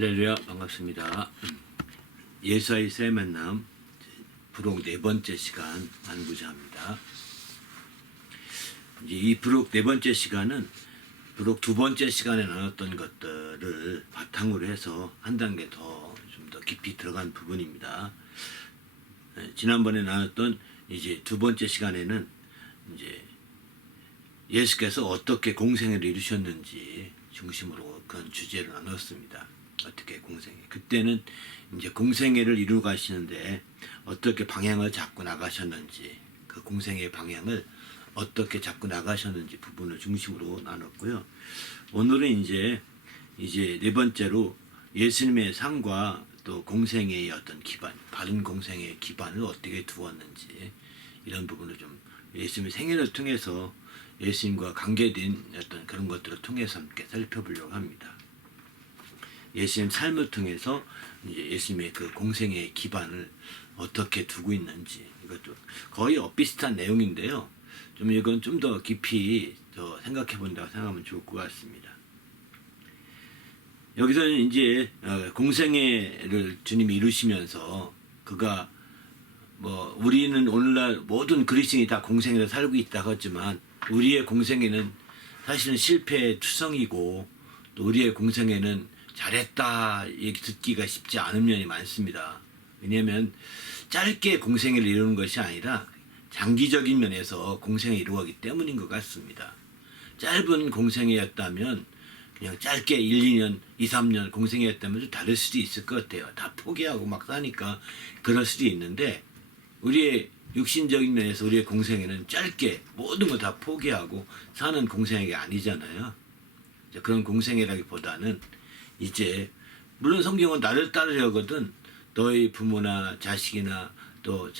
할렐루야, 반갑습니다. 예수와의 만남 부록 4번째 시간 나누고자 합니다. 이제 이 부록 4번째 시간은 부록 2번째 시간에 나눴던 것들을 바탕으로 해서 한 단계 더 좀 더 깊이 들어간 부분입니다. 지난번에 나눴던 이제 2번째 시간에는 이제 예수께서 어떻게 공생애를 이루셨는지 중심으로 그런 주제를 나눴습니다. 어떻게 공생애. 그때는 이제 공생애를 이루고 가시는데 어떻게 방향을 잡고 나가셨는지, 그 공생애의 방향을 어떻게 잡고 나가셨는지 부분을 중심으로 나눴고요. 오늘은 이제 4번째로 예수님의 삶과 또 공생애의 어떤 기반, 바른 공생애의 기반을 어떻게 두었는지, 이런 부분을 좀 예수님의 생애를 통해서 예수님과 관계된 어떤 그런 것들을 통해서 함께 살펴보려고 합니다. 예수님 삶을 통해서 이제 예수님의 그 공생애의 기반을 어떻게 두고 있는지, 이것도 거의 엇비슷한 내용인데요. 좀 이건 좀 더 깊이 더 생각해 본다고 생각하면 좋을 것 같습니다. 여기서는 이제 공생애를 주님이 이루시면서 그가 우리는 오늘날 모든 그리스도인이 다 공생애를 살고 있다고 하지만 우리의 공생애는 사실은 실패의 투성이고 또 우리의 공생애는 잘했다 얘기 듣기가 쉽지 않은 면이 많습니다. 왜냐하면 짧게 공생애를 이루는 것이 아니라 장기적인 면에서 공생애를 이루었기 때문인 것 같습니다. 짧은 공생애였다면 그냥 짧게 1, 2년, 2, 3년 공생애였다면 좀 다를 수도 있을 것 같아요. 다 포기하고 막 사니까 그럴 수도 있는데 우리의 육신적인 면에서 우리의 공생애는 짧게 모든 걸 다 포기하고 사는 공생애가 아니잖아요. 그런 공생애라기보다는 이제 물론 성경은 나를 따르려거든 너희 부모나 자식이나 또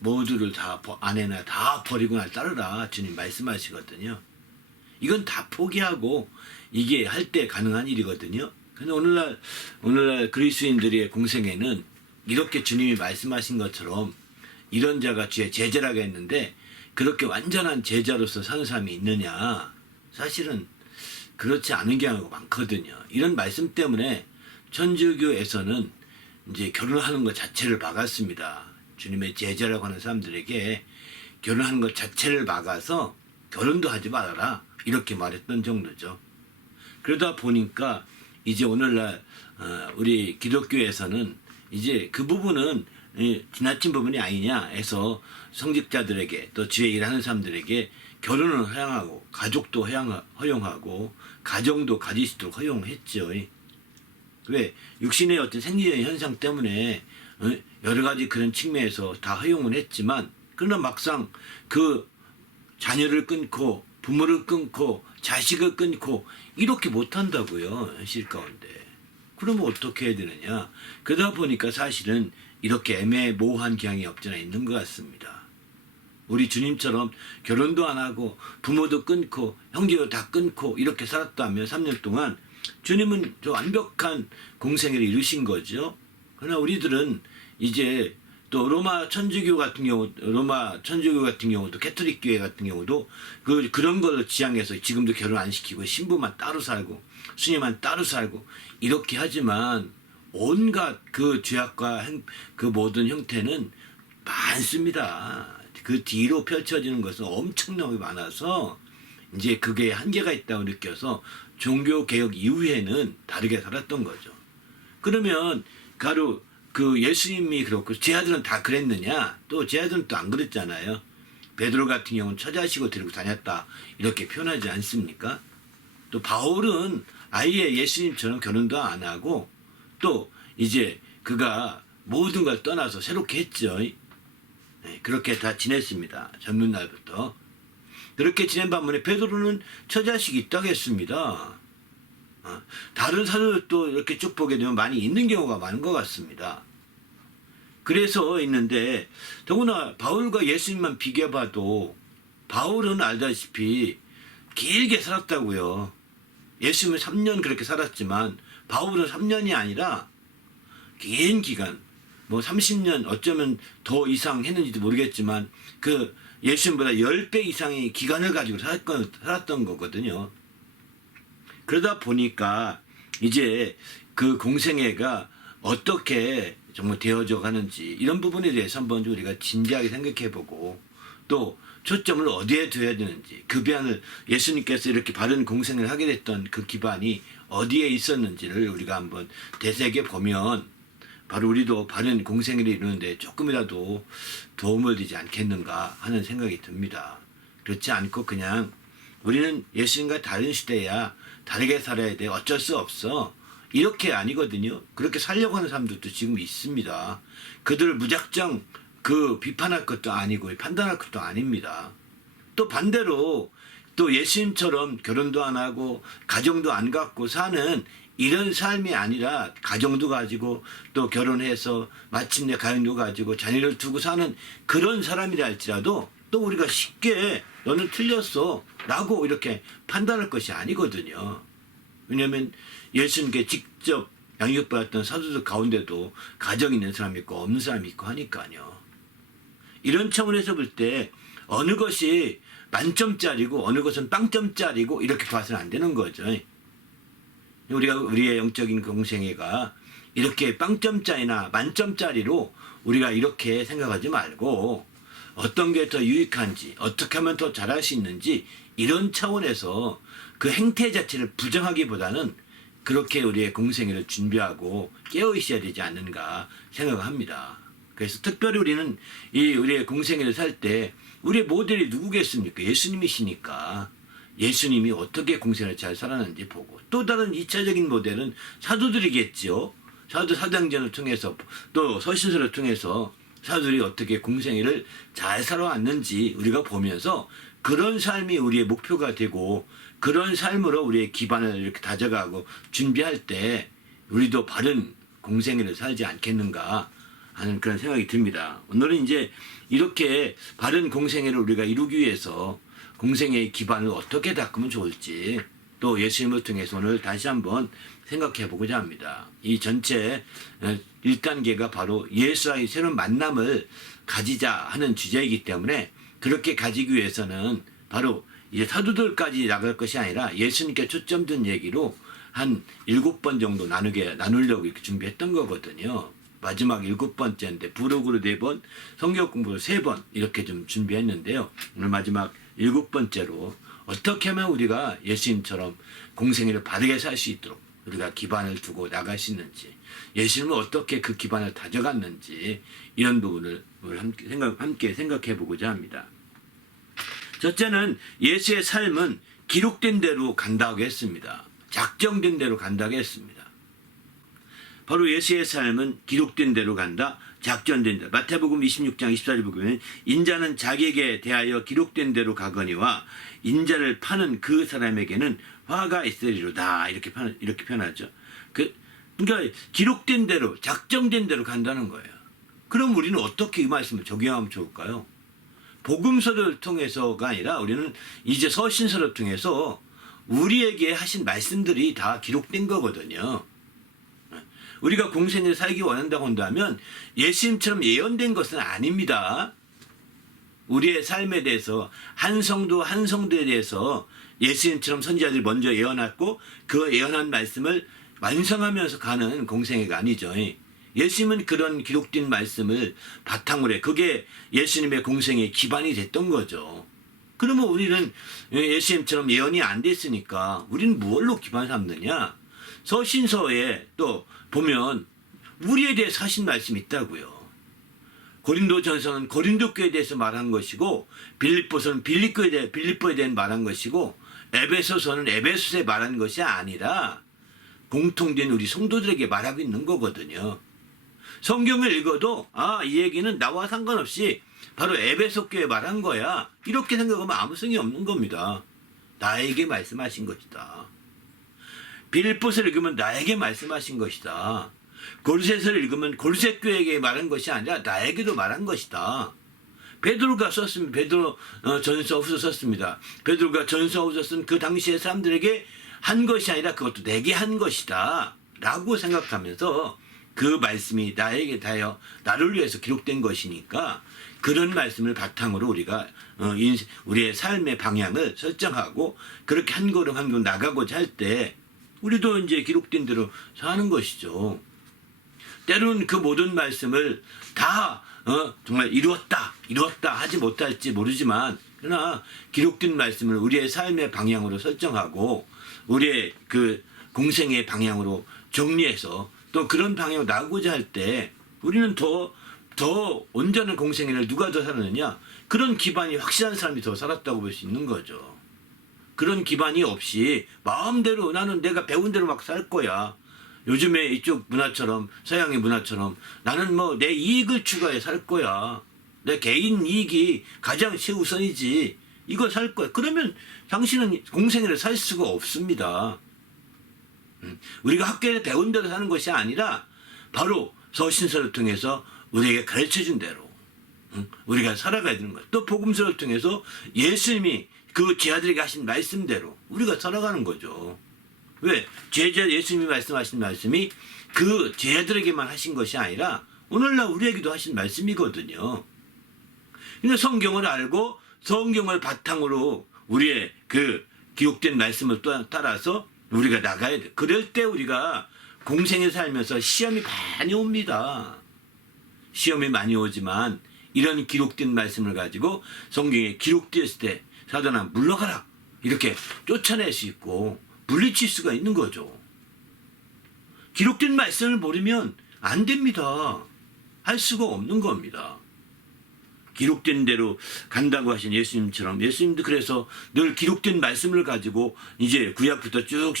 모두를 다 아내나 다 버리고 날 따르라 주님 말씀하시거든요. 이건 다 포기하고 이게 할 때 가능한 일이거든요. 근데 오늘날 그리스도인들의 공생애는 이렇게 주님이 말씀하신 것처럼 이런 자가 주의 제자라고 했는데 그렇게 완전한 제자로서 사는 사람이 있느냐? 사실은 그렇지 않은 경우가 많거든요. 이런 말씀 때문에 천주교에서는 이제 결혼하는 것 자체를 막았습니다. 주님의 제자라고 하는 사람들에게 결혼하는 것 자체를 막아서 결혼도 하지 말아라 이렇게 말했던 정도죠. 그러다 보니까 이제 오늘날 우리 기독교에서는 이제 그 부분은 지나친 부분이 아니냐 해서 성직자들에게 또 주의 일하는 사람들에게 결혼을 허용하고 가족도 허용하고 가정도 가질 수 있도록 허용했죠. 왜? 육신의 어떤 생리적인 현상 때문에 여러 가지 그런 측면에서 다 허용을 했지만 그러나 막상 그 자녀를 끊고 부모를 끊고 자식을 끊고 이렇게 못한다고요. 현실 가운데. 그러면 어떻게 해야 되느냐. 그러다 보니까 사실은 이렇게 애매모호한 경향이 없지않아 있는 것 같습니다. 우리 주님처럼 결혼도 안 하고 부모도 끊고 형제도 다 끊고 이렇게 살았다면 3년 동안 주님은 저 완벽한 공생애를 이루신 거죠. 그러나 우리들은 이제 또 로마 천주교 같은 경우도 캐톨릭 교회 같은 경우도 그런 걸 지향해서 지금도 결혼 안 시키고 신부만 따로 살고 스님만 따로 살고 이렇게 하지만 온갖 그 죄악과 그 모든 형태는 많습니다. 그 뒤로 펼쳐지는 것은 엄청나게 많아서 이제 그게 한계가 있다고 느껴서 종교개혁 이후에는 다르게 살았던 거죠. 그러면 바로 그 예수님이 그렇고 제 아들은 다 그랬느냐? 또 제 아들은 또 안 그랬잖아요. 베드로 같은 경우는 처자식으로 데리고 다녔다 이렇게 표현하지 않습니까? 또 바울은 아예 예수님처럼 결혼도 안 하고 또 이제 그가 모든 걸 떠나서 새롭게 했죠. 그렇게 다 지냈습니다. 젊은 날부터. 그렇게 지낸 반면에 베드로는 처자식이 있다고 했습니다. 다른 사도들도 이렇게 쭉 보게 되면 많이 있는 경우가 많은 것 같습니다. 그래서 있는데 더구나 바울과 예수님만 비교해봐도 바울은 알다시피 길게 살았다고요. 예수님은 3년 그렇게 살았지만 바울은 3년이 아니라 긴 기간 30년 어쩌면 더 이상 했는지도 모르겠지만 그 예수님보다 10배 이상의 기간을 가지고 살았던 거거든요. 그러다 보니까 이제 그 공생애가 어떻게 정말 되어져 가는지 이런 부분에 대해서 한번 우리가 진지하게 생각해보고 또 초점을 어디에 둬야 되는지 그 기반을 예수님께서 이렇게 바른 공생을 하게 됐던 그 기반이 어디에 있었는지를 우리가 한번 되새겨 보면 바로 우리도 바른 공생을 이루는데 조금이라도 도움을 되지 않겠는가 하는 생각이 듭니다. 그렇지 않고 그냥 우리는 예수님과 다른 시대야 다르게 살아야 돼 어쩔 수 없어 이렇게 아니거든요. 그렇게 살려고 하는 사람들도 지금 있습니다. 그들을 무작정 그 비판할 것도 아니고 판단할 것도 아닙니다. 또 반대로 또 예수님처럼 결혼도 안 하고 가정도 안 갖고 사는 이런 삶이 아니라 가정도 가지고 또 결혼해서 마침내 가정도 가지고 자녀를 두고 사는 그런 사람이라 할지라도 또 우리가 쉽게 너는 틀렸어 라고 이렇게 판단할 것이 아니거든요. 왜냐하면 예수님께 직접 양육받았던 사도들 가운데도 가정 있는 사람이 있고 없는 사람이 있고 하니까요. 이런 차원에서 볼 때 어느 것이 만점짜리고 어느 것은 빵점짜리고 이렇게 봐서는 안 되는 거죠. 우리의 영적인 공생애가 이렇게 빵점짜리나 만점짜리로 우리가 이렇게 생각하지 말고 어떤 게 더 유익한지 어떻게 하면 더 잘할 수 있는지 이런 차원에서 그 행태 자체를 부정하기보다는 그렇게 우리의 공생애를 준비하고 깨어 있어야 되지 않는가 생각합니다. 그래서 특별히 우리는 이 우리의 공생애를 살 때 우리의 모델이 누구겠습니까? 예수님이시니까 예수님이 어떻게 공생애를 잘 살았는지 보고 또 다른 2차적인 모델은 사도들이겠죠. 사도행전을 통해서 또 서신서를 통해서 사도들이 어떻게 공생애를 잘 살아왔는지 우리가 보면서 그런 삶이 우리의 목표가 되고 그런 삶으로 우리의 기반을 이렇게 다져가고 준비할 때 우리도 바른 공생애를 살지 않겠는가 하는 그런 생각이 듭니다. 오늘은 이제 이렇게 바른 공생애를 우리가 이루기 위해서 공생애의 기반을 어떻게 닦으면 좋을지 또 예수님을 통해서 오늘 다시 한번 생각해 보고자 합니다. 이 전체 1단계가 바로 예수와의 새로운 만남을 가지자 하는 주제이기 때문에 그렇게 가지기 위해서는 바로 이제 사도들까지 나갈 것이 아니라 예수님께 초점된 얘기로 한 7번 정도 나누려고 이렇게 준비했던 거거든요. 마지막 7번째인데 부록으로 4번, 성경 공부로 3번 이렇게 좀 준비했는데요. 오늘 마지막 7번째로 어떻게 하면 우리가 예수님처럼 공생애를 바르게 살 수 있도록 우리가 기반을 두고 나갈 수 있는지 예수님은 어떻게 그 기반을 다져갔는지 이런 부분을 함께 생각해 보고자 합니다. 첫째는 예수의 삶은 기록된 대로 간다고 했습니다. 작정된 대로 간다고 했습니다. 바로 예수의 삶은 기록된 대로 간다, 작정된 대로. 마태복음 26장 24절 보면 인자는 자기에게 대하여 기록된 대로 가거니와 인자를 파는 그 사람에게는 화가 있으리로다 이렇게 표현하죠. 그러니까 기록된 대로 작정된 대로 간다는 거예요. 그럼 우리는 어떻게 이 말씀을 적용하면 좋을까요? 복음서를 통해서가 아니라 우리는 이제 서신서를 통해서 우리에게 하신 말씀들이 다 기록된 거거든요. 우리가 공생애를 살기 원한다고 한다면 예수님처럼 예언된 것은 아닙니다. 우리의 삶에 대해서 한 성도에 대해서 예수님처럼 선지자들이 먼저 예언했고 그 예언한 말씀을 완성하면서 가는 공생애가 아니죠. 예수님은 그런 기록된 말씀을 바탕으로 해. 그게 예수님의 공생애의 기반이 됐던 거죠. 그러면 우리는 예수님처럼 예언이 안 됐으니까 우리는 무엇로 기반 삼느냐? 서신서에 또 보면 우리에 대해서 하신 말씀이 있다고요. 고린도전서는 고린도 교회에 대해서 말한 것이고 빌립보서는 빌립보에 대해 말한 것이고 에베소서는 에베소에 말한 것이 아니라 공통된 우리 성도들에게 말하고 있는 거거든요. 성경을 읽어도 이 얘기는 나와 상관없이 바로 에베소 교회에 말한 거야. 이렇게 생각하면 아무 성이 없는 겁니다. 나에게 말씀하신 것이다. 빌립보서를 읽으면 나에게 말씀하신 것이다. 골로새서를 읽으면 골로새 교회에게 말한 것이 아니라 나에게도 말한 것이다. 베드로가 썼습니다. 베드로 전서 후서 썼습니다. 베드로가 전서 후서 쓴 그 당시의 사람들에게 한 것이 아니라 그것도 내게 한 것이다 라고 생각하면서 그 말씀이 나에게 다여 나를 위해서 기록된 것이니까 그런 말씀을 바탕으로 우리가 우리의 삶의 방향을 설정하고 그렇게 한 걸음 한 걸음 나가고자 할 때 우리도 이제 기록된 대로 사는 것이죠. 때로는 그 모든 말씀을 다 정말 이루었다 하지 못할지 모르지만, 그러나 기록된 말씀을 우리의 삶의 방향으로 설정하고 우리의 그 공생의 방향으로 정리해서 또 그런 방향으로 나가고자 할 때 우리는 더 온전한 공생애를 누가 더 살았느냐? 그런 기반이 확실한 사람이 더 살았다고 볼 수 있는 거죠. 그런 기반이 없이 마음대로 나는 내가 배운 대로 막 살 거야. 요즘에 이쪽 문화처럼, 서양의 문화처럼 나는 뭐 내 이익을 추구해 살 거야. 내 개인 이익이 가장 최우선이지. 이거 살 거야. 그러면 당신은 공생애를 살 수가 없습니다. 우리가 학교에 배운 대로 사는 것이 아니라 바로 서신서를 통해서 우리에게 가르쳐준 대로 우리가 살아가야 되는 거예요. 또 복음서를 통해서 예수님이 그 제자들에게 하신 말씀대로 우리가 살아가는 거죠. 왜? 예수님이 말씀하신 말씀이 그 제자들에게만 하신 것이 아니라 오늘날 우리에게도 하신 말씀이거든요. 그러니까 성경을 알고 성경을 바탕으로 우리의 그 기록된 말씀을 따라서 우리가 나가야 돼. 그럴 때 우리가 공생에 살면서 시험이 많이 옵니다. 시험이 많이 오지만 이런 기록된 말씀을 가지고 성경에 기록되었을 때 사단아 물러가라 이렇게 쫓아낼 수 있고 물리칠 수가 있는 거죠. 기록된 말씀을 모르면 안 됩니다. 할 수가 없는 겁니다. 기록된 대로 간다고 하신 예수님처럼 예수님도 그래서 늘 기록된 말씀을 가지고 이제 구약부터 쭉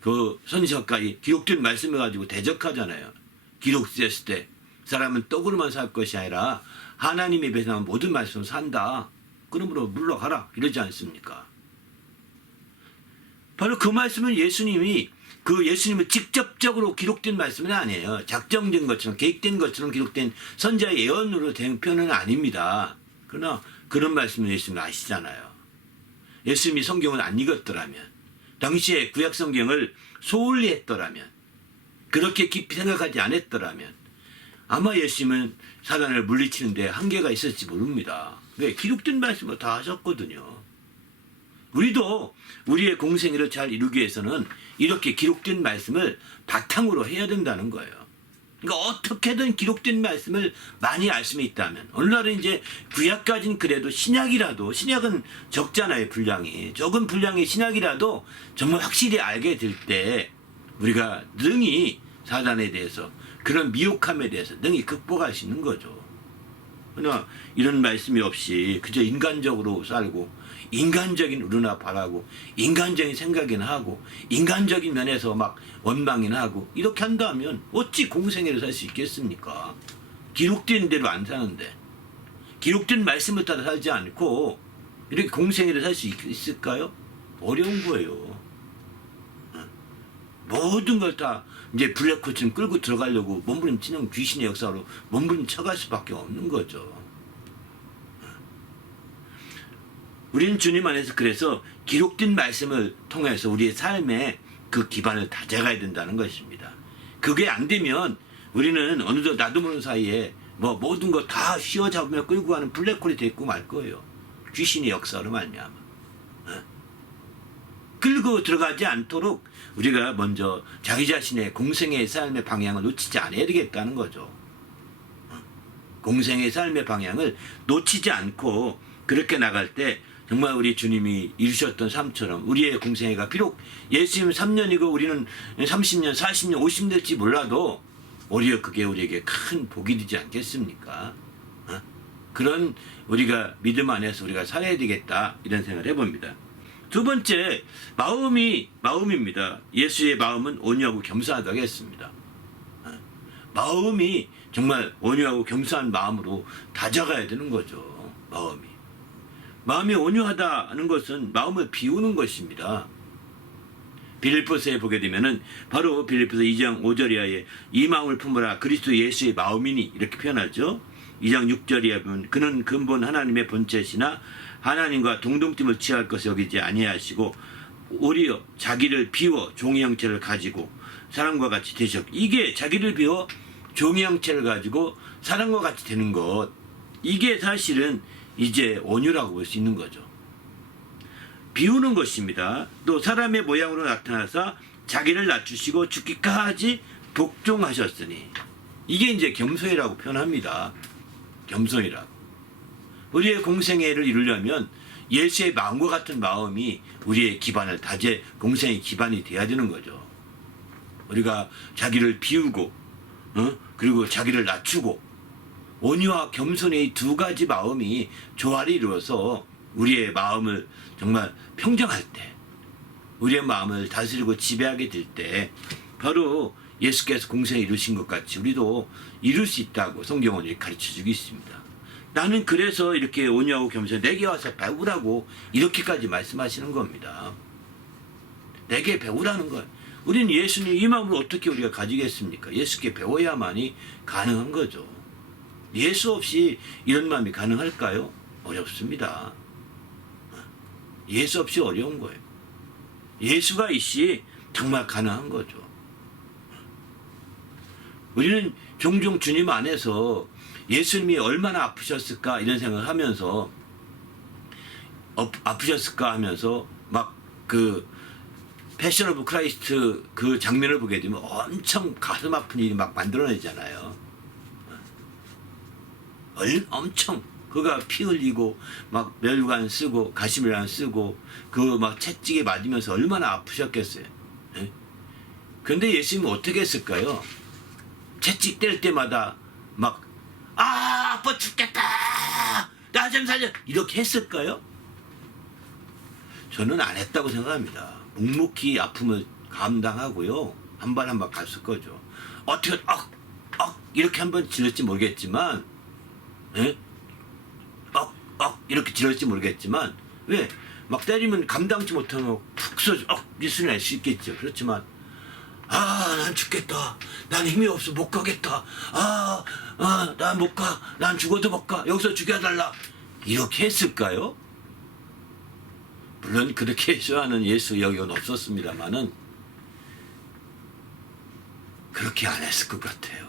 그 선지서까지 기록된 말씀을 가지고 대적하잖아요. 기록됐을 때 사람은 떡으로만 살 것이 아니라 하나님의 입에서 나온 모든 말씀을 산다. 그러므로 물러가라 이러지 않습니까? 바로 그 말씀은 예수님은 직접적으로 기록된 말씀은 아니에요. 작정된 것처럼 계획된 것처럼 기록된 선지자의 예언으로 된 표현은 아닙니다. 그러나 그런 말씀을 예수님이 아시잖아요. 예수님이 성경을 안 읽었더라면, 당시에 구약 성경을 소홀히 했더라면, 그렇게 깊이 생각하지 않았더라면 아마 예수님은 사단을 물리치는데 한계가 있었지 모릅니다. 왜? 기록된 말씀을 다 하셨거든요. 우리도 우리의 공생애를 잘 이루기 위해서는 이렇게 기록된 말씀을 바탕으로 해야 된다는 거예요. 그러니까 어떻게든 기록된 말씀을 많이 알 수는 있다면, 오늘날은 이제 구약까지는 그래도 신약은 적잖아요, 분량이. 적은 분량의 신약이라도 정말 확실히 알게 될 때 우리가 능히 사단에 대해서, 그런 미혹함에 대해서 능히 극복할 수 있는 거죠. 그러나 이런 말씀이 없이 그저 인간적으로 살고 인간적인 우러나 바라고 인간적인 생각이나 하고 인간적인 면에서 막 원망이나 하고 이렇게 한다면 어찌 공생애를 살 수 있겠습니까? 기록된 대로 안 사는데, 기록된 말씀을 따라 살지 않고 이렇게 공생애를 살 수 있을까요? 어려운 거예요. 모든 걸 다 이제 블랙홀처럼 끌고 들어가려고 몸부림치는 귀신의 역사로 몸부림쳐갈 수밖에 없는 거죠. 우리는 주님 안에서 그래서 기록된 말씀을 통해서 우리의 삶에 그 기반을 다져가야 된다는 것입니다. 그게 안 되면 우리는 어느덧 나도 모르는 사이에 뭐 모든 거 다 휘어잡으며 끌고 가는 블랙홀이 됐고 말 거예요. 귀신의 역사로 말미암아. 끌고 들어가지 않도록 우리가 먼저 자기 자신의 공생의 삶의 방향을 놓치지 않아야 되겠다는 거죠. 공생의 삶의 방향을 놓치지 않고 그렇게 나갈 때 정말 우리 주님이 이루셨던 삶처럼 우리의 공생애가 비록 예수님 3년이고 우리는 30년, 40년, 50년 될지 몰라도 오히려 그게 우리에게 큰 복이 되지 않겠습니까? 그런 우리가 믿음 안에서 우리가 살아야 되겠다 이런 생각을 해봅니다. 두 번째, 마음입니다. 예수의 마음은 온유하고 겸손하다고 했습니다. 마음이 정말 온유하고 겸손한 마음으로 다져가야 되는 거죠. 마음이 온유하다는 것은 마음을 비우는 것입니다. 빌립보서에 보게 되면은 바로 빌립보서 2장 5절 이하에 이 마음을 품으라 그리스도 예수의 마음이니 이렇게 표현하죠. 2장 6절 이하에 보면 그는 근본 하나님의 본체시나 하나님과 동등됨을 취할 것을 여기지 아니하시고 오히려 자기를 비워 종의 형체를 가지고 사람과 같이 되셨고, 이게 자기를 비워 종의 형체를 가지고 사람과 같이 되는 것, 이게 사실은 이제 온유라고 볼 수 있는 거죠. 비우는 것입니다. 또 사람의 모양으로 나타나서 자기를 낮추시고 죽기까지 복종하셨으니, 이게 이제 겸손이라고 표현합니다. 겸손이라고. 우리의 공생애를 이루려면 예수의 마음과 같은 마음이 우리의 기반을 다져 공생의 기반이 돼야 되는 거죠. 우리가 자기를 비우고 그리고 자기를 낮추고 온유와 겸손의 이 두 가지 마음이 조화를 이루어서 우리의 마음을 정말 평정할 때, 우리의 마음을 다스리고 지배하게 될 때 바로 예수께서 공생을 이루신 것 같이 우리도 이룰 수 있다고 성경은 이렇게 가르쳐주고 있습니다. 나는 그래서 이렇게 온유하고 겸손 내게 와서 배우라고 이렇게까지 말씀하시는 겁니다. 내게 배우라는 거예요. 우리는 예수님 이 마음을 어떻게 우리가 가지겠습니까? 예수께 배워야만이 가능한 거죠. 예수 없이 이런 마음이 가능할까요? 어렵습니다. 예수 없이 어려운 거예요. 예수가 있이 정말 가능한 거죠. 우리는 종종 주님 안에서 예수님이 얼마나 아프셨을까 이런 생각을 하면서 아프셨을까 하면서 막 그 패션 오브 크라이스트 그 장면을 보게 되면 엄청 가슴 아픈 일이 막 만들어내잖아요. 엄청 그가 피 흘리고 막 멸관 쓰고 가시멜란 쓰고 그 막 채찍에 맞으면서 얼마나 아프셨겠어요. 예? 그런데 예수님은 어떻게 했을까요? 채찍 뗄 때마다 막 아파 죽겠다 나 좀 살려 이렇게 했을까요? 저는 안 했다고 생각합니다. 묵묵히 아픔을 감당하고요 한 발 한 발 갔을 거죠. 어떻게 이렇게 한번 질렀지 모르겠지만 예? 이렇게 질렀지 모르겠지만 왜? 막 때리면 감당치 못하면 푹 쏘죠. 미술이 날 수 있겠죠. 그렇지만 난 죽겠다. 난 힘이 없어 못 가겠다. 난 못 가. 난 죽어도 못 가. 여기서 죽여달라. 이렇게 했을까요? 물론 그렇게 싫어하는 예수 여기는 없었습니다만은 그렇게 안 했을 것 같아요.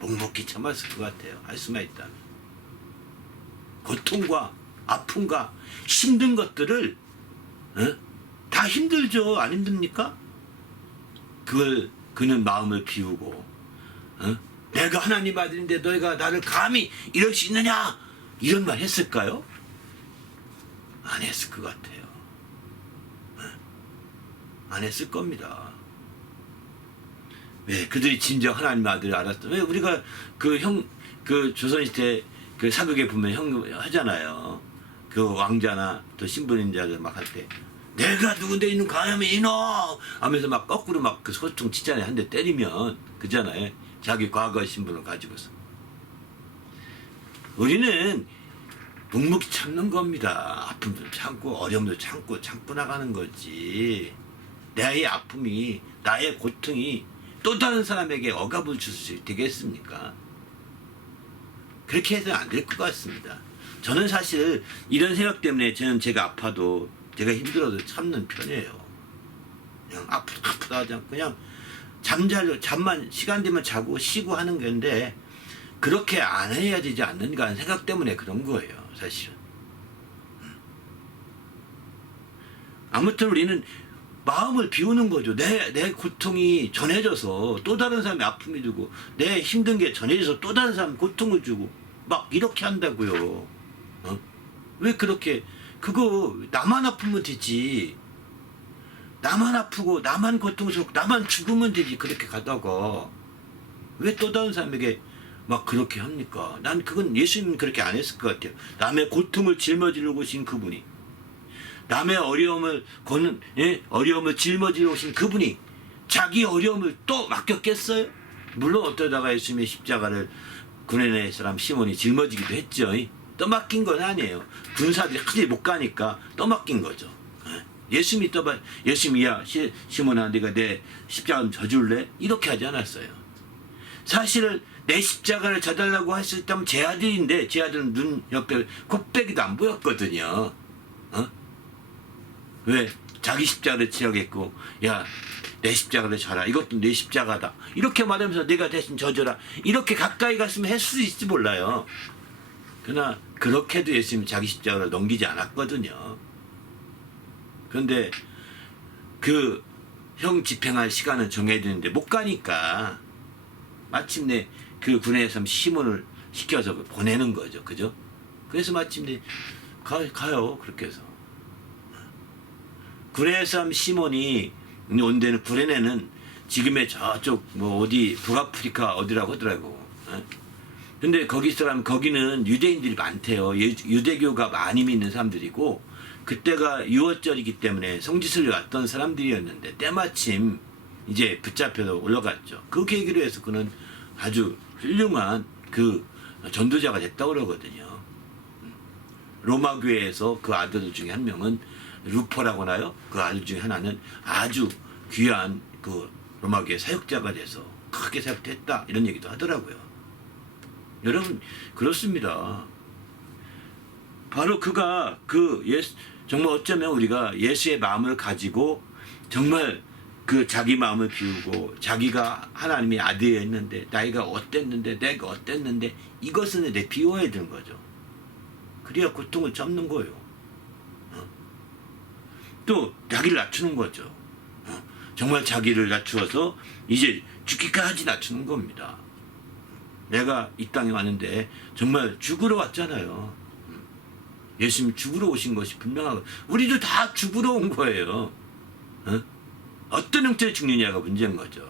묵묵히 참았을 것 같아요. 할 수만 있다면. 고통과 아픔과 힘든 것들을 다 힘들죠. 안 힘듭니까? 그는 마음을 비우고 내가 하나님 아들인데 너희가 나를 감히 이럴 수 있느냐 이런 말 했을까요? 안 했을 것 같아요. 안 했을 겁니다. 왜 그들이 진정 하나님 아들을 알았다. 왜 우리가 그 조선시대 그 사극에 보면 형 하잖아요. 그 왕자나 또 신분인자들 막 할 때 내가 누군데 있는 가염이 이놈 하면서 막 거꾸로 막 그 소총 치잖아요. 한 대 때리면 그잖아요. 자기 과거 신분을 가지고서. 우리는 묵묵히 참는 겁니다. 아픔도 참고 어려움도 참고 나가는 거지. 나의 아픔이 나의 고통이 또 다른 사람에게 억압을 줄 수 되겠습니까? 그렇게 해서는 안 될 것 같습니다. 저는 사실 이런 생각 때문에 저는 제가 아파도 제가 힘들어도 참는 편이에요. 그냥 아프다 하지 않고 그냥 잠만 시간 되면 자고 쉬고 하는 건데 그렇게 안 해야 되지 않는가 하는 생각 때문에 그런 거예요. 사실은. 아무튼 우리는 마음을 비우는 거죠. 내 고통이 전해져서 또 다른 사람의 아픔이 주고 내 힘든 게 전해져서 또 다른 사람 고통을 주고 막 이렇게 한다고요. 왜 그렇게 그거 나만 아프면 되지. 나만 아프고 나만 고통스럽고 나만 죽으면 되지. 그렇게 가다가 왜 또 다른 사람에게 막 그렇게 합니까? 난 그건 예수님은 그렇게 안 했을 것 같아요. 남의 고통을 짊어지려고 오신 그분이 남의 어려움을 짊어지려 오신 그분이 자기 어려움을 또 맡겼겠어요? 물론 어떠다가 예수님의 십자가를 구레네 사람 시몬이 짊어지기도 했죠. 또 맡긴 건 아니에요. 군사들이 하지 못 가니까 또 맡긴 거죠. 예수님이 야 시몬아 네가 내 십자가 좀 져줄래? 이렇게 하지 않았어요. 사실 내 십자가를 져달라고 할 수 있다면 제 아들인데 제 아들은 눈 옆에 곱빼기도 안 보였거든요. 왜? 자기 십자가를 지어겠고 야 내 십자가를 져라. 이것도 내 십자가다. 이렇게 말하면서 내가 대신 져줘라. 이렇게 가까이 갔으면 했을 수 있을지 몰라요. 그러나 그렇게도 예수님이 자기 십자가를 넘기지 않았거든요. 그런데 그 형 집행할 시간은 정해야 되는데 못 가니까 마침내 그 군의 삶 시몬을 시켜서 보내는 거죠. 그죠? 그래서 마침내 가요. 그렇게 해서. 군의 삶 시몬이 온 데는 구레네는 지금의 저쪽 뭐 어디 북아프리카 어디라고 하더라고. 근데 거기 사람 거기는 유대인들이 많대요. 유대교가 많이 믿는 사람들이고 그때가 유월절이기 때문에 성지순례 왔던 사람들이었는데 때마침 이제 붙잡혀서 올라갔죠. 그 계기로 해서 그는 아주 훌륭한 그 전도자가 됐다고 그러거든요. 로마 교회에서 그 아들 중에 한 명은 루퍼라고 하나요? 그 아들 중에 하나는 아주 귀한 그 로마 교회 사역자가 돼서 크게 사역됐다 이런 얘기도 하더라고요. 여러분 그렇습니다. 바로 그가 정말 어쩌면 우리가 예수의 마음을 가지고 정말 그 자기 마음을 비우고 자기가 하나님의 아들이었는데 나이가 어땠는데 내가 어땠는데 이것은 내 비워야 되는 거죠. 그래야 고통을 참는 거예요. 또 자기를 낮추는 거죠. 정말 자기를 낮추어서 이제 죽기까지 낮추는 겁니다. 내가 이 땅에 왔는데 정말 죽으러 왔잖아요. 예수님 죽으러 오신 것이 분명하고 우리도 다 죽으러 온 거예요. 어떤 형태로 죽느냐가 문제인 거죠.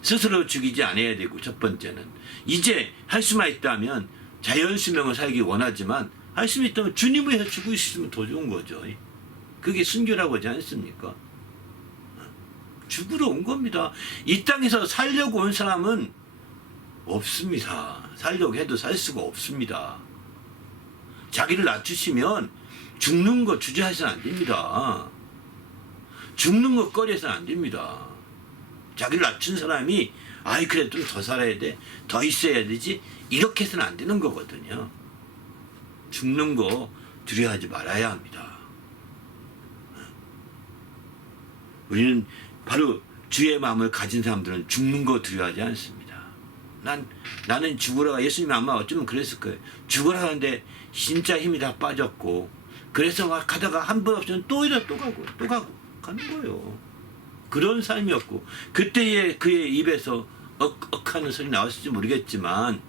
스스로 죽이지 않아야 되고 첫 번째는 이제 할 수만 있다면 자연수명을 살기 원하지만 할 수만 있다면 주님을 위해서 죽으시면 더 좋은 거죠. 그게 순교라고 하지 않습니까? 죽으러 온 겁니다. 이 땅에서 살려고 온 사람은 없습니다. 살려고 해도 살 수가 없습니다. 자기를 낮추시면 죽는 거 주저해서는 안 됩니다. 죽는 거 꺼려서는 안 됩니다. 자기를 낮춘 사람이 아이 그래도 좀 더 살아야 돼. 더 있어야 되지. 이렇게 해서는 안 되는 거거든요. 죽는 거 두려워하지 말아야 합니다. 우리는 바로 주의 마음을 가진 사람들은 죽는 거 두려워하지 않습니다. 나는 죽으라 예수님이 아마 어쩌면 그랬을 거예요. 죽으라 하는데 진짜 힘이 다 빠졌고 그래서 막 가다가 한 번 없으면 또 가고 가는 거예요. 그런 삶이었고 그때의 그의 입에서 하는 소리 나왔을지 모르겠지만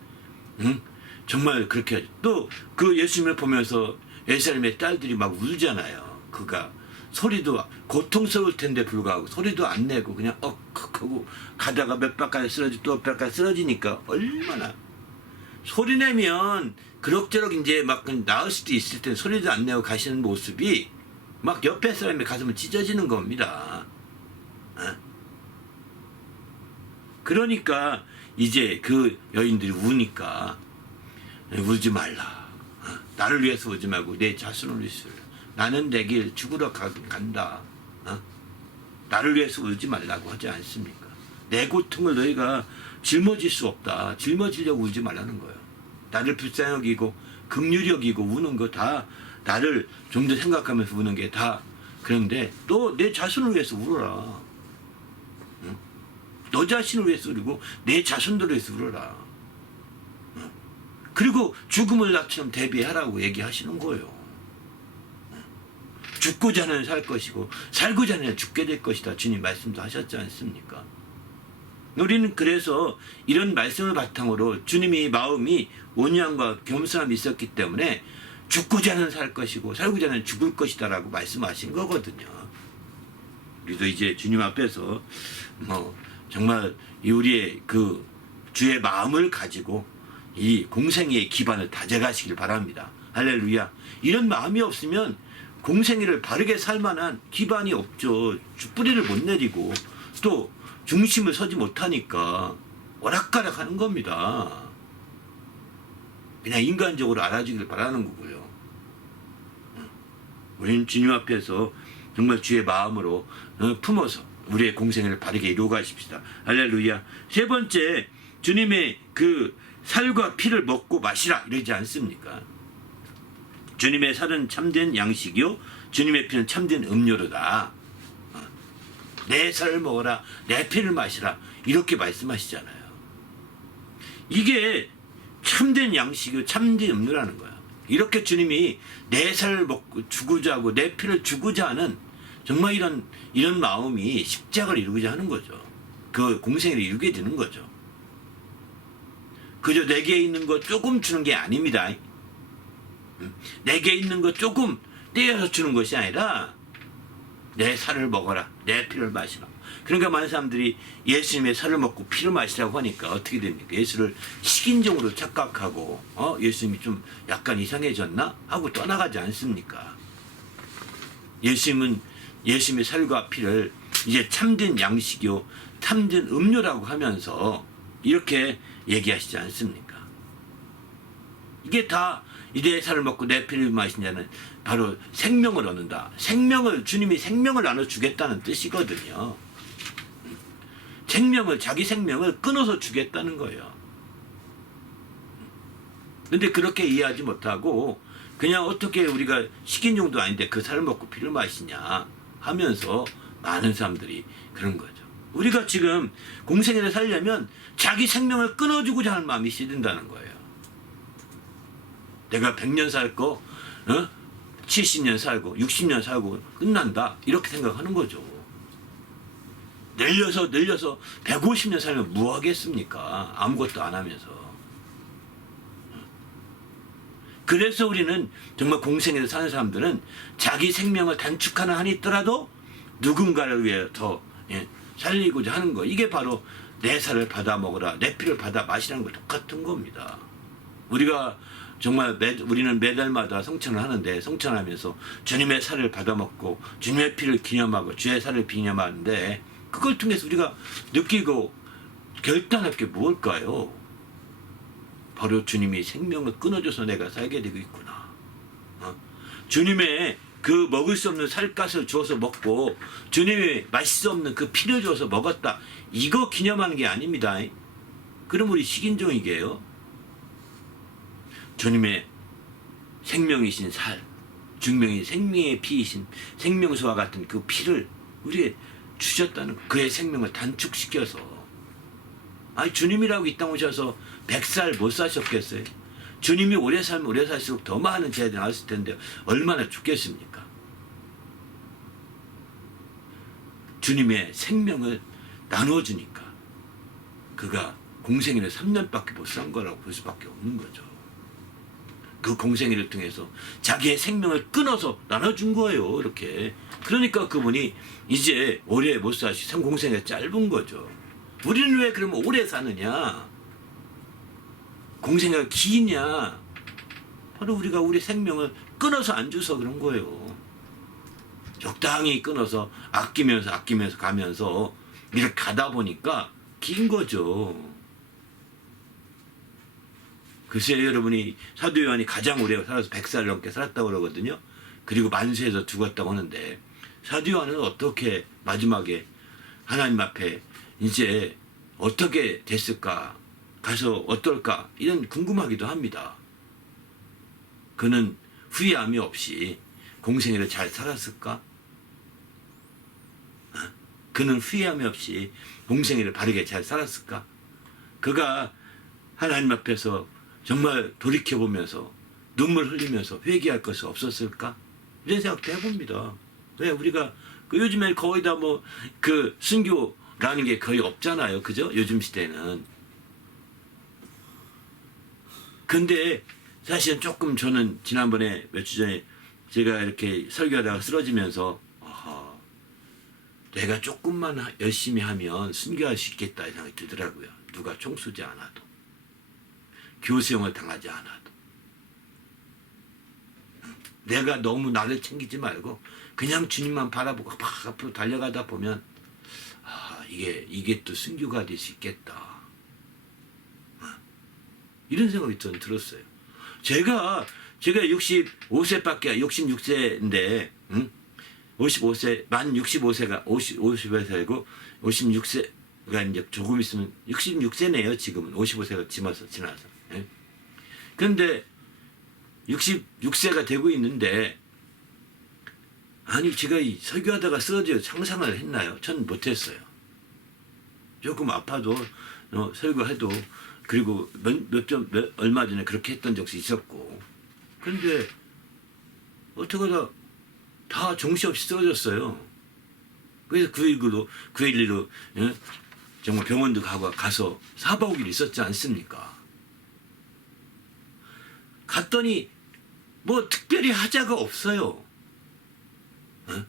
정말 그렇게 또 그 예수님을 보면서 예루살렘의 딸들이 막 울잖아요. 그가 소리도 고통스러울 텐데 불구하고 소리도 안 내고 그냥 하고 가다가 몇 바퀴 쓰러지고 또 몇 바퀴 쓰러지니까 얼마나 소리 내면 그럭저럭 이제 막 나을 수도 있을 때 소리도 안 내고 가시는 모습이 막 옆에 사람의 가슴을 찢어지는 겁니다. 그러니까 이제 그 여인들이 우니까 울지 말라. 나를 위해서 울지 말고 내 자신을 위해서 나는 내 길 죽으러 간다. 나를 위해서 울지 말라고 하지 않습니까? 내 고통을 너희가 짊어질 수 없다. 짊어지려고 울지 말라는 거예요. 나를 불쌍히 여기고 긍휼히 여기고 우는 거 다 나를 좀 더 생각하면서 우는 게 다 그런데 또 내 자신을 위해서 울어라. 너 자신을 위해서 울고 내 자손들을 위해서 울어라. 그리고 죽음을 나처럼 대비하라고 얘기하시는 거예요. 죽고자 하는 살 것이고 살고자 하는 죽게 될 것이다. 주님 말씀도 하셨지 않습니까? 우리는 그래서 이런 말씀을 바탕으로 주님이 마음이 온유함과 겸손함이 있었기 때문에 죽고자 하는 살 것이고 살고자 하는 죽을 것이다 라고 말씀하신 거거든요. 우리도 이제 주님 앞에서 정말 우리의 그 주의 마음을 가지고 이 공생애의 기반을 다져가시길 바랍니다. 할렐루야. 이런 마음이 없으면 공생애를 바르게 살 만한 기반이 없죠. 뿌리를 못 내리고 또 중심을 서지 못하니까 오락가락 하는 겁니다. 그냥 인간적으로 알아주길 바라는 거고요. 우리는 주님 앞에서 정말 주의 마음으로 품어서 우리의 공생애를 바르게 이루어 가십시다. 할렐루야. 세 번째, 주님의 그 살과 피를 먹고 마시라 이러지 않습니까? 주님의 살은 참된 양식이요 주님의 피는 참된 음료로다. 내 살을 먹어라 내 피를 마시라 이렇게 말씀하시잖아요. 이게 참된 양식이요 참된 음료라는 거야. 이렇게 주님이 내 살을 먹고 주고자 하고 내 피를 주고자 하는 정말 이런 마음이 십자가를 이루고자 하는 거죠. 그 공생애를 이루게 되는 거죠. 그저 내게 있는 거 조금 주는 게 아닙니다. 내게 있는 거 조금 떼어서 주는 것이 아니라 내 살을 먹어라. 내 피를 마시라. 그러니까 많은 사람들이 예수님의 살을 먹고 피를 마시라고 하니까 어떻게 됩니까? 예수를 식인종으로 착각하고 예수님이 좀 약간 이상해졌나? 하고 떠나가지 않습니까? 예수님의 살과 피를 이제 참된 양식이요 참된 음료라고 하면서 이렇게 얘기하시지 않습니까? 이게 다 내 살을 먹고 내 피를 마시냐는 바로 생명을 얻는다. 주님이 생명을 나눠주겠다는 뜻이거든요. 자기 생명을 끊어서 주겠다는 거예요. 근데 그렇게 이해하지 못하고 그냥 어떻게 우리가 식인종도 아닌데 그 살을 먹고 피를 마시냐 하면서 많은 사람들이 그런 거죠. 우리가 지금 공생애를 살려면 자기 생명을 끊어주고자 하는 마음이 있어야 된다는 거예요. 내가 100년 살고 70년 살고 60년 살고 끝난다 이렇게 생각하는 거죠. 늘려서 150년 살면 뭐 하겠습니까? 아무것도 안 하면서. 그래서 우리는 정말 공생애를 사는 사람들은 자기 생명을 단축하는 한이 있더라도 누군가를 위해 더 살리고자 하는 거. 이게 바로 내 살을 받아 먹으라, 내 피를 받아 마시라는 거 똑같은 겁니다. 우리가 정말 우리는 매달마다 성찬을 하는데 성찬하면서 주님의 살을 받아 먹고 주님의 피를 기념하고 주의 살을 기념하는데 그걸 통해서 우리가 느끼고 결단할 게 무엇일까요? 바로 주님이 생명을 끊어줘서 내가 살게 되고 있구나. 주님의 그 먹을 수 없는 살갗을 주어서 먹고 주님이 마실 수 없는 그 피를 주어서 먹었다. 이거 기념하는 게 아닙니다. 그럼 우리 식인종이게요. 주님의 생명이신 살, 중명이 생명의 피이신 생명수와 같은 그 피를 우리에게 주셨다는 그의 생명을 단축시켜서 주님이라고 이 땅 오셔서 100살 못 사셨겠어요? 주님이 오래 살면 오래 살수록 더 많은 재해가 나왔을 텐데 얼마나 죽겠습니까? 주님의 생명을 나눠주니까 그가 공생애를 3년밖에 못 산 거라고 볼 수밖에 없는 거죠. 그 공생애를 통해서 자기의 생명을 끊어서 나눠준 거예요. 이렇게. 그러니까 그분이 이제 오래 못 사시 공생애가 짧은 거죠. 우리는 왜 그러면 오래 사느냐? 공생애가 기냐? 바로 우리가 우리 생명을 끊어서 안 줘서 그런 거예요. 적당히 끊어서 아끼면서 가면서 이렇게 가다 보니까 긴 거죠. 글쎄요, 여러분이 사도 요한이 가장 오래 살아서 100살 넘게 살았다고 그러거든요. 그리고 만수에서 죽었다고 하는데 사도 요한은 어떻게 마지막에 하나님 앞에 이제 어떻게 됐을까? 가서 어떨까? 이런 궁금하기도 합니다. 그는 후회함이 없이 공생애를 잘 살았을까? 그는 후회함이 없이 공생애를 바르게 잘 살았을까? 그가 하나님 앞에서 정말 돌이켜보면서 눈물 흘리면서 회개할 것이 없었을까? 이런 생각도 해봅니다. 왜 우리가 요즘에 거의 다 순교라는 게 거의 없잖아요. 그죠? 요즘 시대는. 근데 사실은 조금 저는 지난번에 며칠 전에 제가 이렇게 설교하다가 쓰러지면서 내가 조금만 열심히 하면 순교할 수 있겠다 이 생각이 들더라고요. 누가 총 쏘지 않아도. 교수형을 당하지 않아도. 내가 너무 나를 챙기지 말고 그냥 주님만 바라보고 막 앞으로 달려가다 보면 이게 또 순교가 될 수 있겠다. 이런 생각이 저는 들었어요. 제가 65세밖에 66세인데 55세 만 50에 살고 56세가 이제 조금 있으면 66세네요. 지금은 55세가 지나서. 예? 그런데 66세가 되고 있는데 제가 설교하다가 쓰러져 상상을 했나요? 전 못했어요. 조금 아파도 설교해도 그리고 얼마 전에 그렇게 했던 적이 있었고 근데 어떻게 다 정신없이 쓰러졌어요. 그래서 9.11로 예? 정말 병원도 가서 4박 5일 있었지 않습니까? 갔더니 뭐 특별히 하자가 없어요. 예?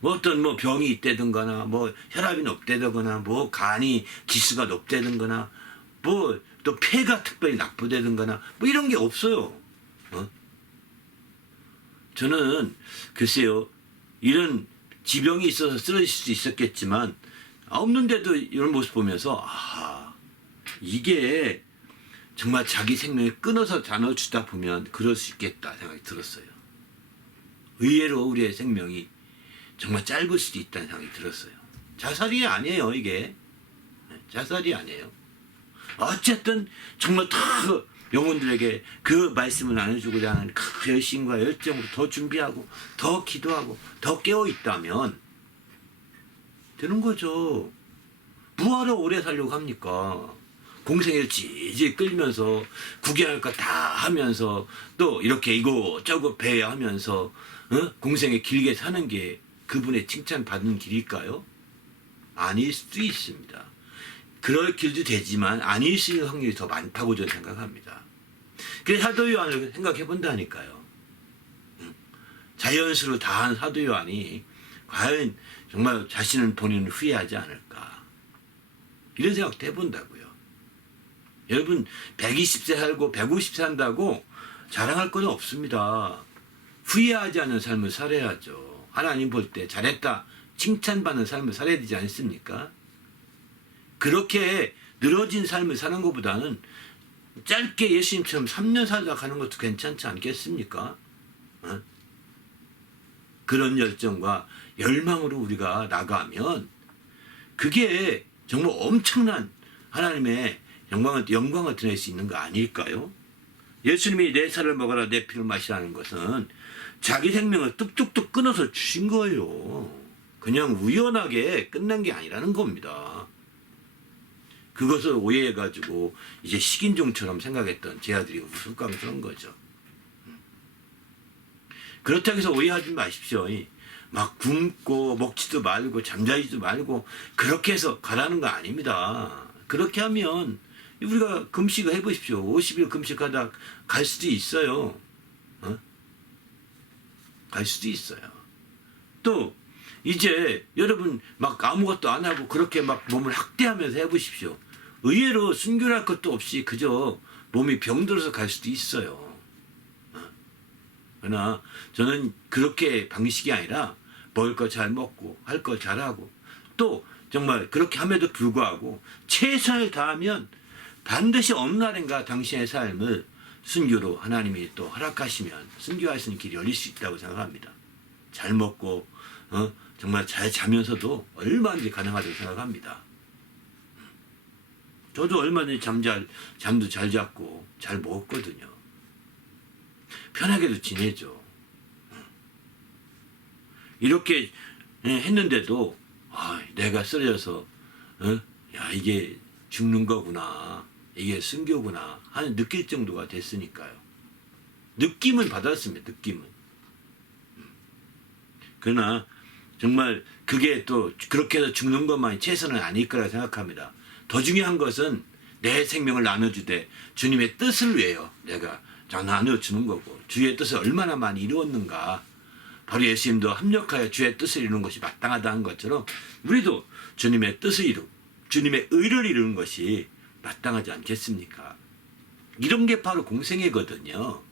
뭐 어떤 뭐 병이 있다든가나 뭐 혈압이 높다든가나 뭐 간이 지수가 높다든가나 뭐 또 폐가 특별히 나쁘다든가나 뭐 이런 게 없어요. 저는 글쎄요, 이런 지병이 있어서 쓰러질 수 있었겠지만 없는데도 이런 모습 보면서 이게 정말 자기 생명을 끊어서 나눠주다 보면 그럴 수 있겠다 생각이 들었어요. 의외로 우리의 생명이 정말 짧을 수도 있다는 생각이 들었어요. 자살이 아니에요, 이게. 자살이 아니에요. 어쨌든 정말 다 영혼들에게 그 말씀을 나눠주고자 하는 그 열심과 열정으로 더 준비하고 더 기도하고 더 깨어있다면 되는 거죠. 뭐하러 오래 살려고 합니까? 공생애를 질질 끌면서 구경할 거 다 하면서 또 이렇게 이거저거 배회하면서 공생애 길게 사는 게 그분의 칭찬받는 길일까요? 아닐 수도 있습니다. 그럴 길도 되지만 아닐 수 있는 확률이 더 많다고 저는 생각합니다. 그래서 사도 요한을 생각해 본다니까요. 자연스러워 다한 사도 요한이 과연 정말 자신은 본인은 후회하지 않을까. 이런 생각도 해본다고요. 여러분 120세 살고 150세 산다고 자랑할 건 없습니다. 후회하지 않는 삶을 살아야죠. 하나님 볼 때 잘했다 칭찬받는 삶을 살아야 되지 않습니까? 그렇게 늘어진 삶을 사는 것보다는 짧게 예수님처럼 3년 살다 가는 것도 괜찮지 않겠습니까? 그런 열정과 열망으로 우리가 나가면 그게 정말 엄청난 하나님의 영광을 드릴 수 있는 거 아닐까요? 예수님이 내 살을 먹어라 내 피를 마시라는 것은 자기 생명을 뚝뚝뚝 끊어서 주신 거예요. 그냥 우연하게 끝난 게 아니라는 겁니다. 그것을 오해해가지고 이제 식인종처럼 생각했던 제 아들이 우스꽝스러운 거죠. 그렇다고 해서 오해하지 마십시오. 막 굶고 먹지도 말고 잠자지도 말고 그렇게 해서 가라는 거 아닙니다. 그렇게 하면 우리가 금식을 해보십시오. 50일 금식하다 갈 수도 있어요. 갈 수도 있어요. 또 이제 여러분 막 아무것도 안 하고 그렇게 막 몸을 학대하면서 해보십시오. 의외로 순교할 것도 없이 그저 몸이 병들어서 갈 수도 있어요. 그러나 저는 그렇게 방식이 아니라 먹을 거 잘 먹고 할 거 잘하고 또 정말 그렇게 함에도 불구하고 최선을 다하면 반드시 어느 날인가 당신의 삶을 순교로 하나님이 또 허락하시면 순교할 수 있는 길이 열릴 수 있다고 생각합니다. 잘 먹고 정말 잘 자면서도 얼마든지 가능하다고 생각합니다. 저도 얼마든지 잠도 잘 잤고 잘 먹었거든요. 편하게도 지내죠. 이렇게 했는데도 내가 쓰러져서 야 이게 죽는 거구나 이게 순교구나 하는 느낄 정도가 됐으니까요. 느낌은 받았습니다. 느낌은. 그러나 정말 그게 또 그렇게 해서 죽는 것만이 최선은 아닐 거라 생각합니다. 더 중요한 것은 내 생명을 나눠주되 주님의 뜻을 위해요. 내가 나눠주는 거고 주의 뜻을 얼마나 많이 이루었는가. 바로 예수님도 합력하여 주의 뜻을 이루는 것이 마땅하다는 것처럼 우리도 주님의 뜻을 이루고 주님의 의를 이루는 것이 마땅하지 않겠습니까? 이런 게 바로 공생애거든요.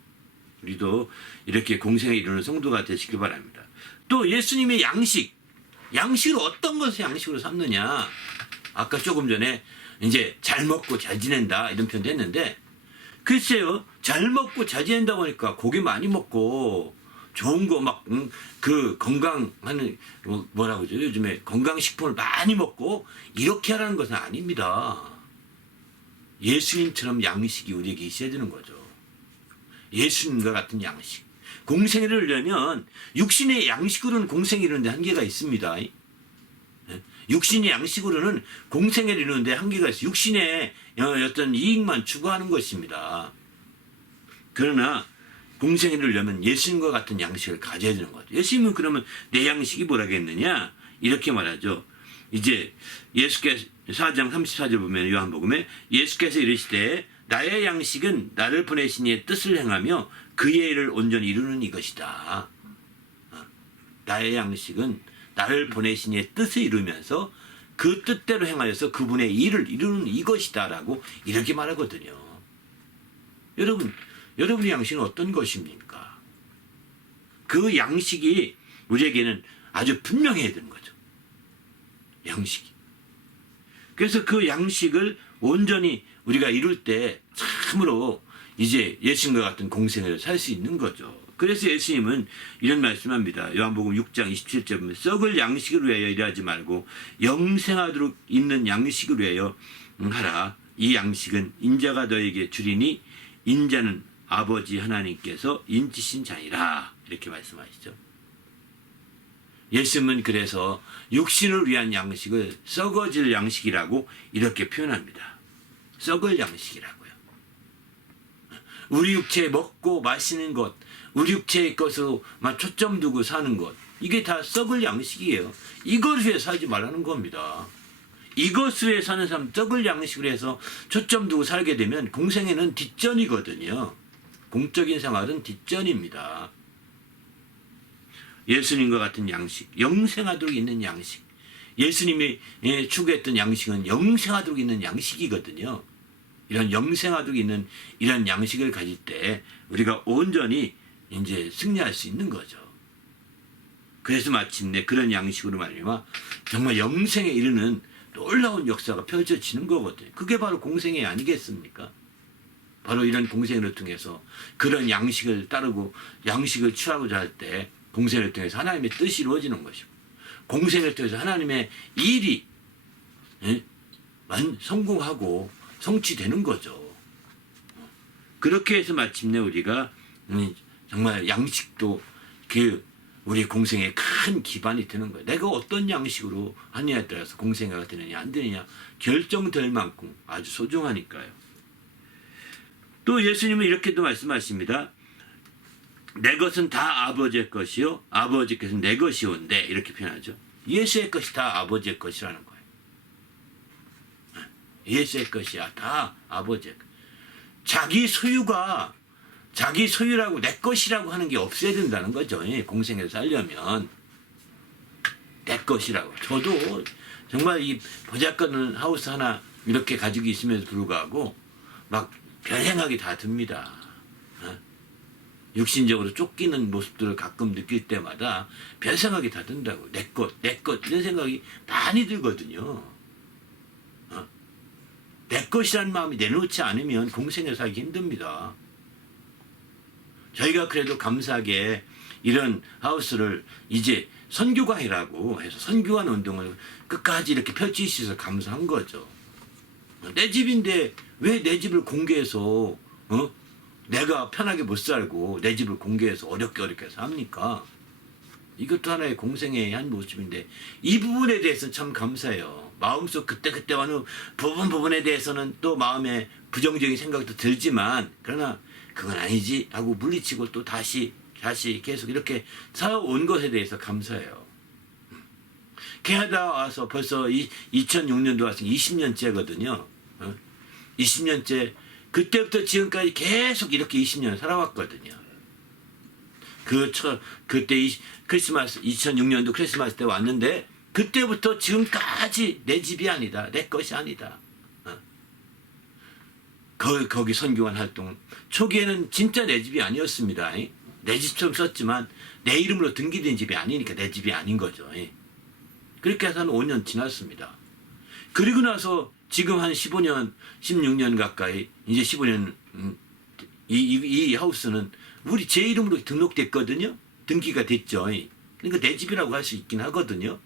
우리도 이렇게 공생애 이루는 성도가 되시길 바랍니다. 또 예수님의 양식을 어떤 것을 양식으로 삼느냐. 아까 조금 전에 이제 잘 먹고 잘 지낸다 이런 표현도 했는데 글쎄요. 잘 먹고 잘 지낸다고 하니까 고기 많이 먹고 좋은 거 막 그 건강하는 뭐라고 그러죠? 요즘에 건강식품을 많이 먹고 이렇게 하라는 것은 아닙니다. 예수님처럼 양식이 우리에게 있어야 되는 거죠. 예수님과 같은 양식. 공생애를 하려면 육신의 양식으로는 공생애를 이루는데 한계가 있습니다. 육신의 양식으로는 공생애를 이루는데 한계가 있어요. 육신의 어떤 이익만 추구하는 것입니다. 그러나 공생애를 이루려면 예수님과 같은 양식을 가져야 되는 거죠. 예수님은 그러면 내 양식이 뭐라겠느냐? 이렇게 말하죠. 이제 예수께서 4장 34절 보면 요한복음에 예수께서 이르시되 나의 양식은 나를 보내신 이의 뜻을 행하며 그의 일을 온전히 이루는 이것이다. 나의 양식은 나를 보내신 이의 뜻을 이루면서 그 뜻대로 행하여서 그분의 일을 이루는 이것이다 라고 이렇게 말하거든요. 여러분의 양식은 어떤 것입니까? 그 양식이 우리에게는 아주 분명해야 되는 거죠. 양식이. 그래서 그 양식을 온전히 우리가 이룰 때 참으로 이제 예수님과 같은 공생애를 살 수 있는 거죠. 그래서 예수님은 이런 말씀합니다. 요한복음 6장 27절 보면 썩을 양식을 위하여 일하지 말고 영생하도록 있는 양식을 위하여 하라. 이 양식은 인자가 너에게 주리니 인자는 아버지 하나님께서 인치신 자니라. 이렇게 말씀하시죠. 예수님은 그래서 육신을 위한 양식을 썩어질 양식이라고 이렇게 표현합니다. 썩을 양식이라고요. 우리 육체에 먹고 마시는 것, 우리 육체의 것으로 초점 두고 사는 것, 이게 다 썩을 양식이에요. 이것 위해 살지 말라는 겁니다. 이것 위해 사는 사람 썩을 양식을 해서 초점 두고 살게 되면 공생애는 뒷전이거든요. 공적인 생활은 뒷전입니다. 예수님과 같은 양식, 영생하도록 있는 양식. 예수님이 추구했던 양식은 영생하도록 있는 양식이거든요. 이런 영생하도록 있는 이런 양식을 가질 때 우리가 온전히 이제 승리할 수 있는 거죠. 그래서 마침내 그런 양식으로 말미암아 정말 영생에 이르는 놀라운 역사가 펼쳐지는 거거든요. 그게 바로 공생애 아니겠습니까? 바로 이런 공생애를 통해서 그런 양식을 따르고 양식을 취하고자 할 때 공생애를 통해서 하나님의 뜻이 이루어지는 것이고 공생애를 통해서 하나님의 일이 성공하고 성취되는 거죠. 그렇게 해서 마침내 우리가 정말 양식도 우리 공생의 큰 기반이 되는 거예요. 내가 어떤 양식으로 하느냐에 따라서 공생애가 되느냐 안 되느냐 결정될 만큼 아주 소중하니까요. 또 예수님은 이렇게도 말씀하십니다. 내 것은 다 아버지의 것이요 아버지께서는 내 것이온데 이렇게 표현하죠. 예수의 것이 다 아버지의 것이라는 거예요. 예수의 것이야 다 아버지의 것. 자기 소유라고 내 것이라고 하는 게 없어야 된다는 거죠. 공생애를 살려면 내 것이라고. 저도 정말 이 보잘것없는 하우스 하나 이렇게 가지고 있음에도 불구하고 막 별생각이 다 듭니다. 육신적으로 쫓기는 모습들을 가끔 느낄 때마다 별생각이 다 든다고. 내 것 이런 생각이 많이 들거든요. 내 것이라는 마음이 내놓지 않으면 공생애 살기 힘듭니다. 저희가 그래도 감사하게 이런 하우스를 이제 선교관이라고 해서 선교관 운동을 끝까지 이렇게 펼칠 수 있어서 감사한 거죠. 내 집인데 왜 내 집을 공개해서 내가 편하게 못 살고 내 집을 공개해서 어렵게 삽니까? 이것도 하나의 공생애의 한 모습인데 이 부분에 대해서는 참 감사해요. 마음속 그때 어느 부분에 대해서는 또 마음에 부정적인 생각도 들지만 그러나 그건 아니지 하고 물리치고 또 다시 계속 이렇게 살아온 것에 대해서 감사해요. 캐나다 와서 벌써 2006년도 와서 20년째거든요. 20년째 그때부터 지금까지 계속 이렇게 20년 살아왔거든요. 그때 크리스마스 2006년도 크리스마스 때 왔는데 그때부터 지금까지 내 집이 아니다. 내 것이 아니다. 거기 선교관 활동 초기에는 진짜 내 집이 아니었습니다. 내 집처럼 썼지만 내 이름으로 등기된 집이 아니니까 내 집이 아닌 거죠. 그렇게 해서 한 5년 지났습니다. 그리고 나서 지금 한 15년 16년 가까이 이제 15년 이 하우스는 제 이름으로 등록됐거든요. 등기가 됐죠. 그러니까 내 집이라고 할 수 있긴 하거든요.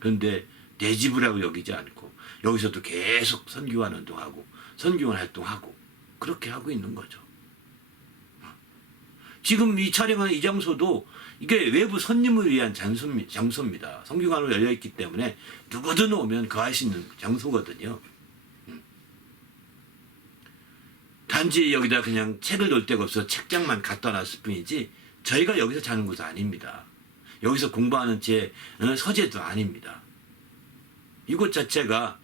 그런데 내 집이라고 여기지 않고 여기서도 계속 선교관 운동하고 선교관 활동하고 그렇게 하고 있는 거죠. 지금 이 촬영하는 이 장소도 이게 외부 손님을 위한 장소입니다. 선교관으로 열려있기 때문에 누구든 오면 거할 수 있는 장소거든요. 단지 여기다 그냥 책을 놓을 데가 없어 책장만 갖다 놨을 뿐이지 저희가 여기서 자는 곳은 아닙니다. 여기서 공부하는 제 서재도 아닙니다. 이곳 자체가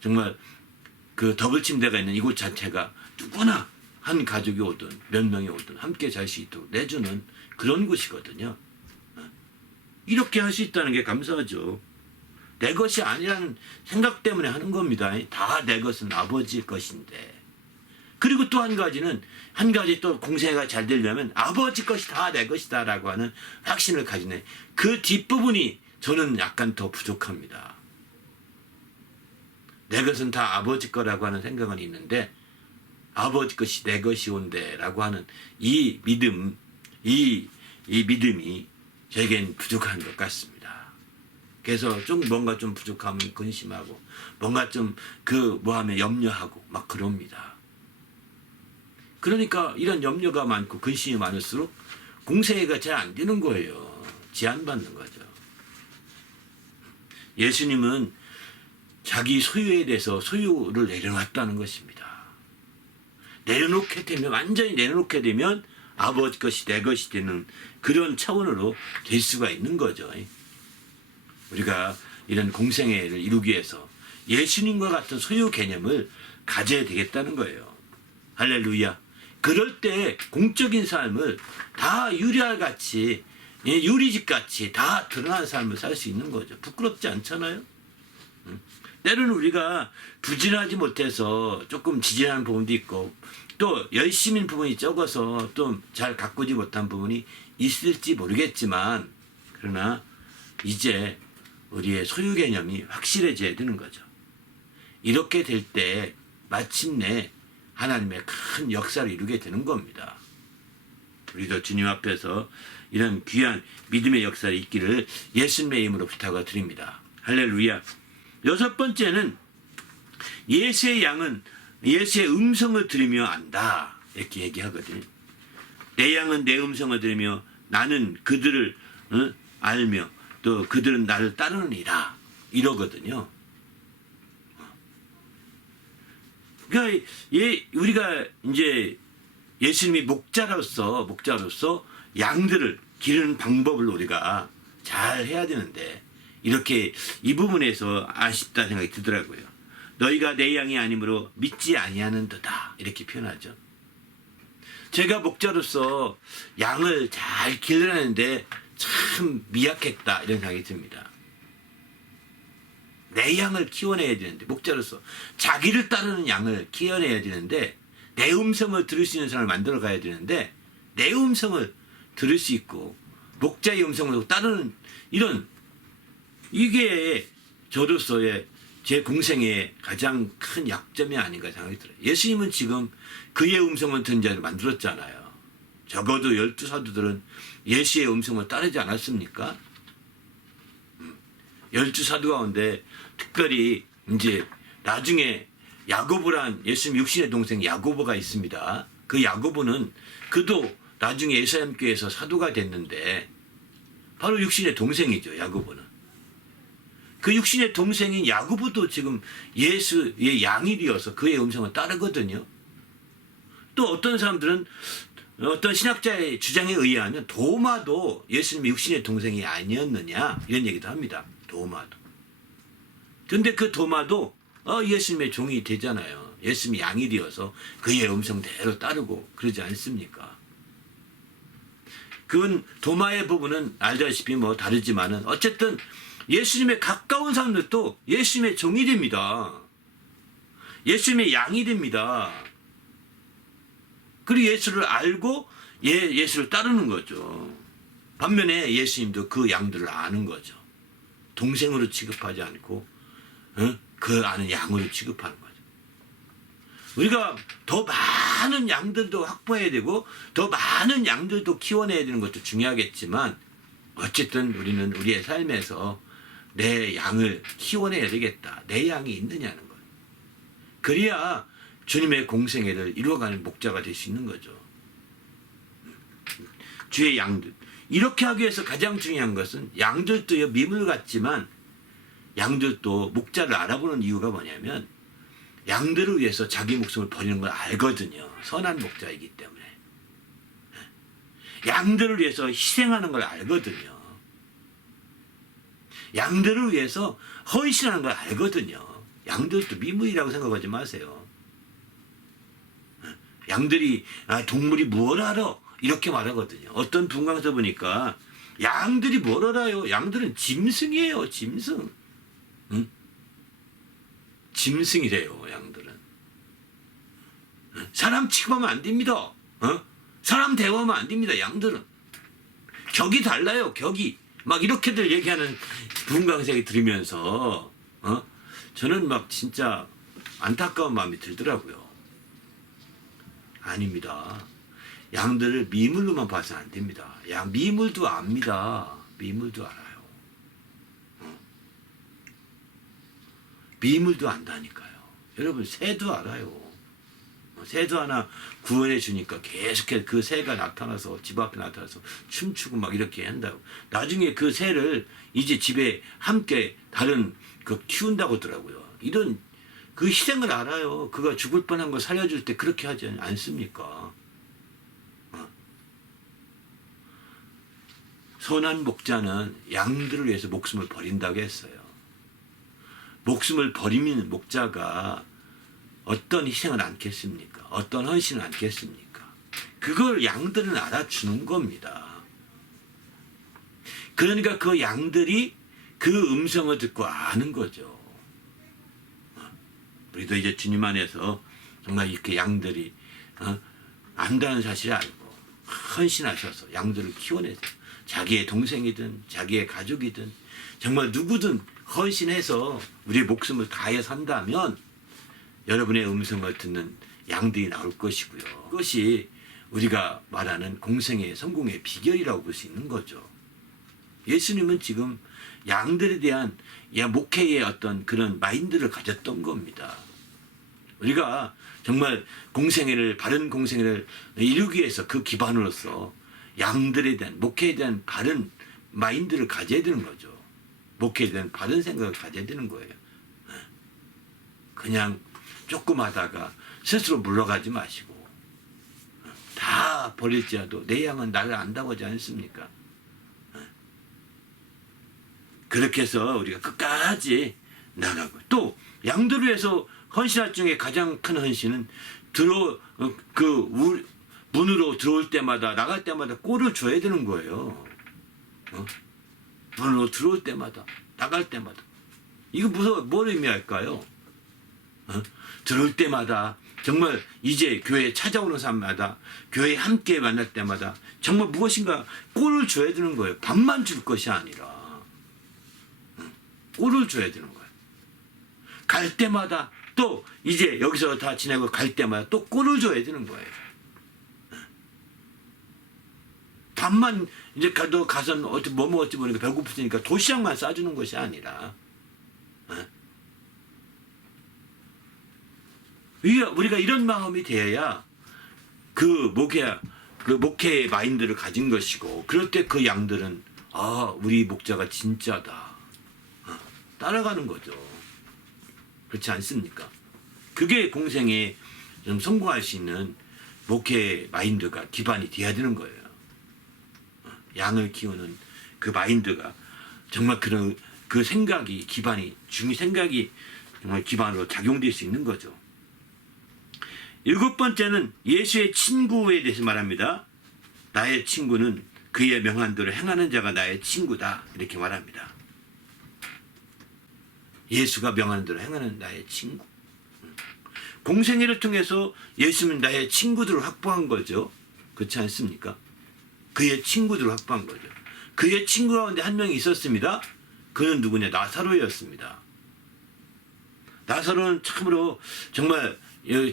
정말 그 더블 침대가 있는 이곳 자체가 누구나 한 가족이 오든 몇 명이 오든 함께 잘 수 있도록 내주는 그런 곳이거든요. 이렇게 할 수 있다는 게 감사하죠. 내 것이 아니라는 생각 때문에 하는 겁니다. 다 내 것은 아버지 것인데. 그리고 또 한 가지는 한 가지 또 공생애가 잘 되려면 아버지 것이 다 내 것이다라고 하는 확신을 가지네. 그 뒷부분이 저는 약간 더 부족합니다. 내 것은 다 아버지 거라고 하는 생각은 있는데 아버지 것이 내 것이 온대라고 하는 이 믿음, 이 믿음이 저에겐 부족한 것 같습니다. 그래서 좀 뭔가 좀 부족하면 근심하고 뭔가 좀 하면 염려하고 막 그럽니다. 그러니까 이런 염려가 많고 근심이 많을수록 공생애가 잘 안 되는 거예요. 제한받는 거죠. 예수님은 자기 소유에 대해서 소유를 내려놨다는 것입니다. 내려놓게 되면 완전히 내려놓게 되면 아버지 것이 내 것이 되는 그런 차원으로 될 수가 있는 거죠. 우리가 이런 공생애를 이루기 위해서 예수님과 같은 소유 개념을 가져야 되겠다는 거예요. 할렐루야. 그럴 때 공적인 삶을 다 유리알같이 유리집같이 다 드러난 삶을 살 수 있는 거죠. 부끄럽지 않잖아요. 때로는 우리가 부진하지 못해서 조금 지진한 부분도 있고 또 열심인 부분이 적어서 좀 잘 가꾸지 못한 부분이 있을지 모르겠지만 그러나 이제 우리의 소유 개념이 확실해져야 되는 거죠. 이렇게 될 때 마침내 하나님의 큰 역사를 이루게 되는 겁니다. 우리도 주님 앞에서 이런 귀한 믿음의 역사를 있기를 예수님의 이름으로 부탁을 드립니다. 할렐루야. 여섯 번째는 예수의 양은 예수의 음성을 들으며 안다. 이렇게 얘기하거든요. 내 양은 내 음성을 들으며 나는 그들을 알며 또 그들은 나를 따르느니라. 이러거든요. 그러니까 우리가 이제 예수님이 목자로서 양들을 기르는 방법을 우리가 잘 해야 되는데 이렇게 이 부분에서 아쉽다 생각이 들더라고요. 너희가 내 양이 아니므로 믿지 아니하는도다 이렇게 표현하죠. 제가 목자로서 양을 잘 기르는데 참 미약했다 이런 생각이 듭니다. 내 양을 키워내야 되는데 목자로서 자기를 따르는 양을 키워내야 되는데 내 음성을 들을 수 있는 사람을 만들어 가야 되는데 내 음성을 들을 수 있고 목자의 음성을 따르는 이게 저로서의 제 공생의 가장 큰 약점이 아닌가 생각이 들어요. 예수님은 지금 그의 음성을 듣는 자를 만들었잖아요. 적어도 12사도들은 예수의 음성을 따르지 않았습니까? 12사도 가운데 특별히 이제 나중에 야고보란 예수님 육신의 동생 야고보가 있습니다. 그 야고보는 그도 나중에 예수님께서 사도가 됐는데 바로 육신의 동생이죠. 야고보는. 그 육신의 동생인 야고보도 지금 예수의 양이 되어서 그의 음성을 따르거든요. 또 어떤 사람들은 어떤 신학자의 주장에 의하면 도마도 예수님의 육신의 동생이 아니었느냐 이런 얘기도 합니다. 도마도. 근데 그 도마도 예수님의 종이 되잖아요. 예수님이 양이 되어서 그의 음성대로 따르고 그러지 않습니까? 그건 도마의 부분은 알다시피 뭐 다르지만은 어쨌든 예수님의 가까운 사람들도 예수님의 종이 됩니다. 예수님의 양이 됩니다. 그리고 예수를 알고 예수를 따르는 거죠. 반면에 예수님도 그 양들을 아는 거죠. 동생으로 취급하지 않고 그 아는 양으로 취급하는 거죠. 우리가 더 많은 양들도 확보해야 되고 더 많은 양들도 키워내야 되는 것도 중요하겠지만 어쨌든 우리는 우리의 삶에서 내 양을 키워내야 되겠다. 내 양이 있느냐는 거예요. 그래야 주님의 공생애를 이루어가는 목자가 될 수 있는 거죠. 주의 양들. 이렇게 하기 위해서 가장 중요한 것은 양들도 미물 같지만 양들도 목자를 알아보는 이유가 뭐냐면 양들을 위해서 자기 목숨을 버리는 걸 알거든요. 선한 목자이기 때문에. 양들을 위해서 희생하는 걸 알거든요. 양들을 위해서 헌신하는 걸 알거든요. 양들도 미물이라고 생각하지 마세요. 양들이 동물이 뭘 알아? 이렇게 말하거든요. 어떤 분강서 보니까 양들이 뭘 알아요? 양들은 짐승이에요. 짐승. 응? 짐승이래요. 양들은. 사람 취급하면 안 됩니다. 사람 대우하면 안 됩니다. 양들은. 격이 달라요. 격이. 막 이렇게들 얘기하는 분강생이 들으면서 저는 막 진짜 안타까운 마음이 들더라고요. 아닙니다. 양들을 미물로만 봐서는 안 됩니다. 미물도 압니다. 미물도 알아요. 미물도 안다니까요. 여러분 새도 알아요. 새도 하나 구원해 주니까 계속해서 그 새가 나타나서 집 앞에 나타나서 춤추고 막 이렇게 한다고. 나중에 그 새를 이제 집에 함께 다른 키운다고 하더라고요. 이런 그 희생을 알아요. 그가 죽을 뻔한 거 살려줄 때 그렇게 하지 않습니까? 선한 목자는 양들을 위해서 목숨을 버린다고 했어요. 목숨을 버리는 목자가 어떤 희생을 않겠습니까? 어떤 헌신을 않겠습니까? 그걸 양들은 알아주는 겁니다. 그러니까 그 양들이 그 음성을 듣고 아는 거죠. 우리도 이제 주님 안에서 정말 이렇게 양들이 안다는 사실을 알고 헌신하셔서 양들을 키워내서 자기의 동생이든 자기의 가족이든 정말 누구든 헌신해서 우리의 목숨을 다해 산다면 여러분의 음성을 듣는 양들이 나올 것이고요. 그것이 우리가 말하는 공생의 성공의 비결이라고 볼 수 있는 거죠. 예수님은 지금 양들에 대한 목회의 어떤 그런 마인드를 가졌던 겁니다. 우리가 정말 공생애를 바른 공생애를 이루기 위해서 그 기반으로서 양들에 대한 목회에 대한 바른 마인드를 가져야 되는 거죠. 목회에 대한 바른 생각을 가져야 되는 거예요. 그냥 조금 하다가 스스로 물러가지 마시고 다 버릴지라도 내 양은 나를 안다고 하지 않습니까? 그렇게 해서 우리가 끝까지 나가고 또 양들을 위해서 헌신할 중에 가장 큰 헌신은 문으로 들어올 때마다 나갈 때마다 꼴을 줘야 되는 거예요. 문으로 들어올 때마다 나갈 때마다 이거 뭘 의미할까요? 들어올 때마다 정말 이제 교회에 찾아오는 사람마다 교회에 함께 만날 때마다 정말 무엇인가 꼴을 줘야 되는 거예요. 밥만 줄 것이 아니라 꼴을 줘야 되는 거예요. 갈 때마다 또 이제 여기서 다 지내고 갈 때마다 또 꼴을 줘야 되는 거예요. 밥만 이제 너 가서 뭐 먹었지 보니까 배고프니까 도시락만 싸주는 것이 아니라 우리가 이런 마음이 되어야 그 목회의 마인드를 가진 것이고 그럴 때 그 양들은 우리 목자가 진짜다 따라가는 거죠. 그렇지 않습니까? 그게 공생에 좀 성공할 수 있는 목회 마인드가 기반이 돼야 되는 거예요. 양을 키우는 그 마인드가 정말 그 생각이 생각이 정말 기반으로 작용될 수 있는 거죠. 7번째는 예수의 친구에 대해서 말합니다. 나의 친구는 그의 명한 대로 행하는 자가 나의 친구다. 이렇게 말합니다. 예수가 명하는 대로 행하는 나의 친구. 공생애를 통해서 예수는 나의 친구들을 확보한 거죠. 그렇지 않습니까? 그의 친구들을 확보한 거죠. 그의 친구 가운데 한 명이 있었습니다. 그는 누구냐? 나사로였습니다. 나사로는 참으로 정말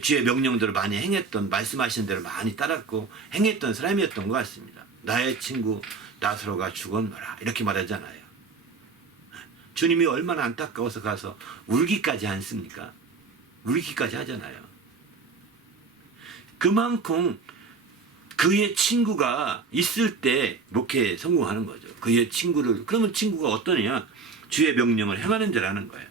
주의 명령대로 많이 행했던 말씀하신 대로 많이 따랐고 행했던 사람이었던 것 같습니다. 나의 친구 나사로가 죽었노라 이렇게 말하잖아요. 주님이 얼마나 안타까워서 가서 울기까지 않습니까? 울기까지 하잖아요. 그만큼 그의 친구가 있을 때 목회에 성공하는 거죠. 그의 친구를 그러면 친구가 어떠냐? 주의 명령을 행하는 자라는 거예요.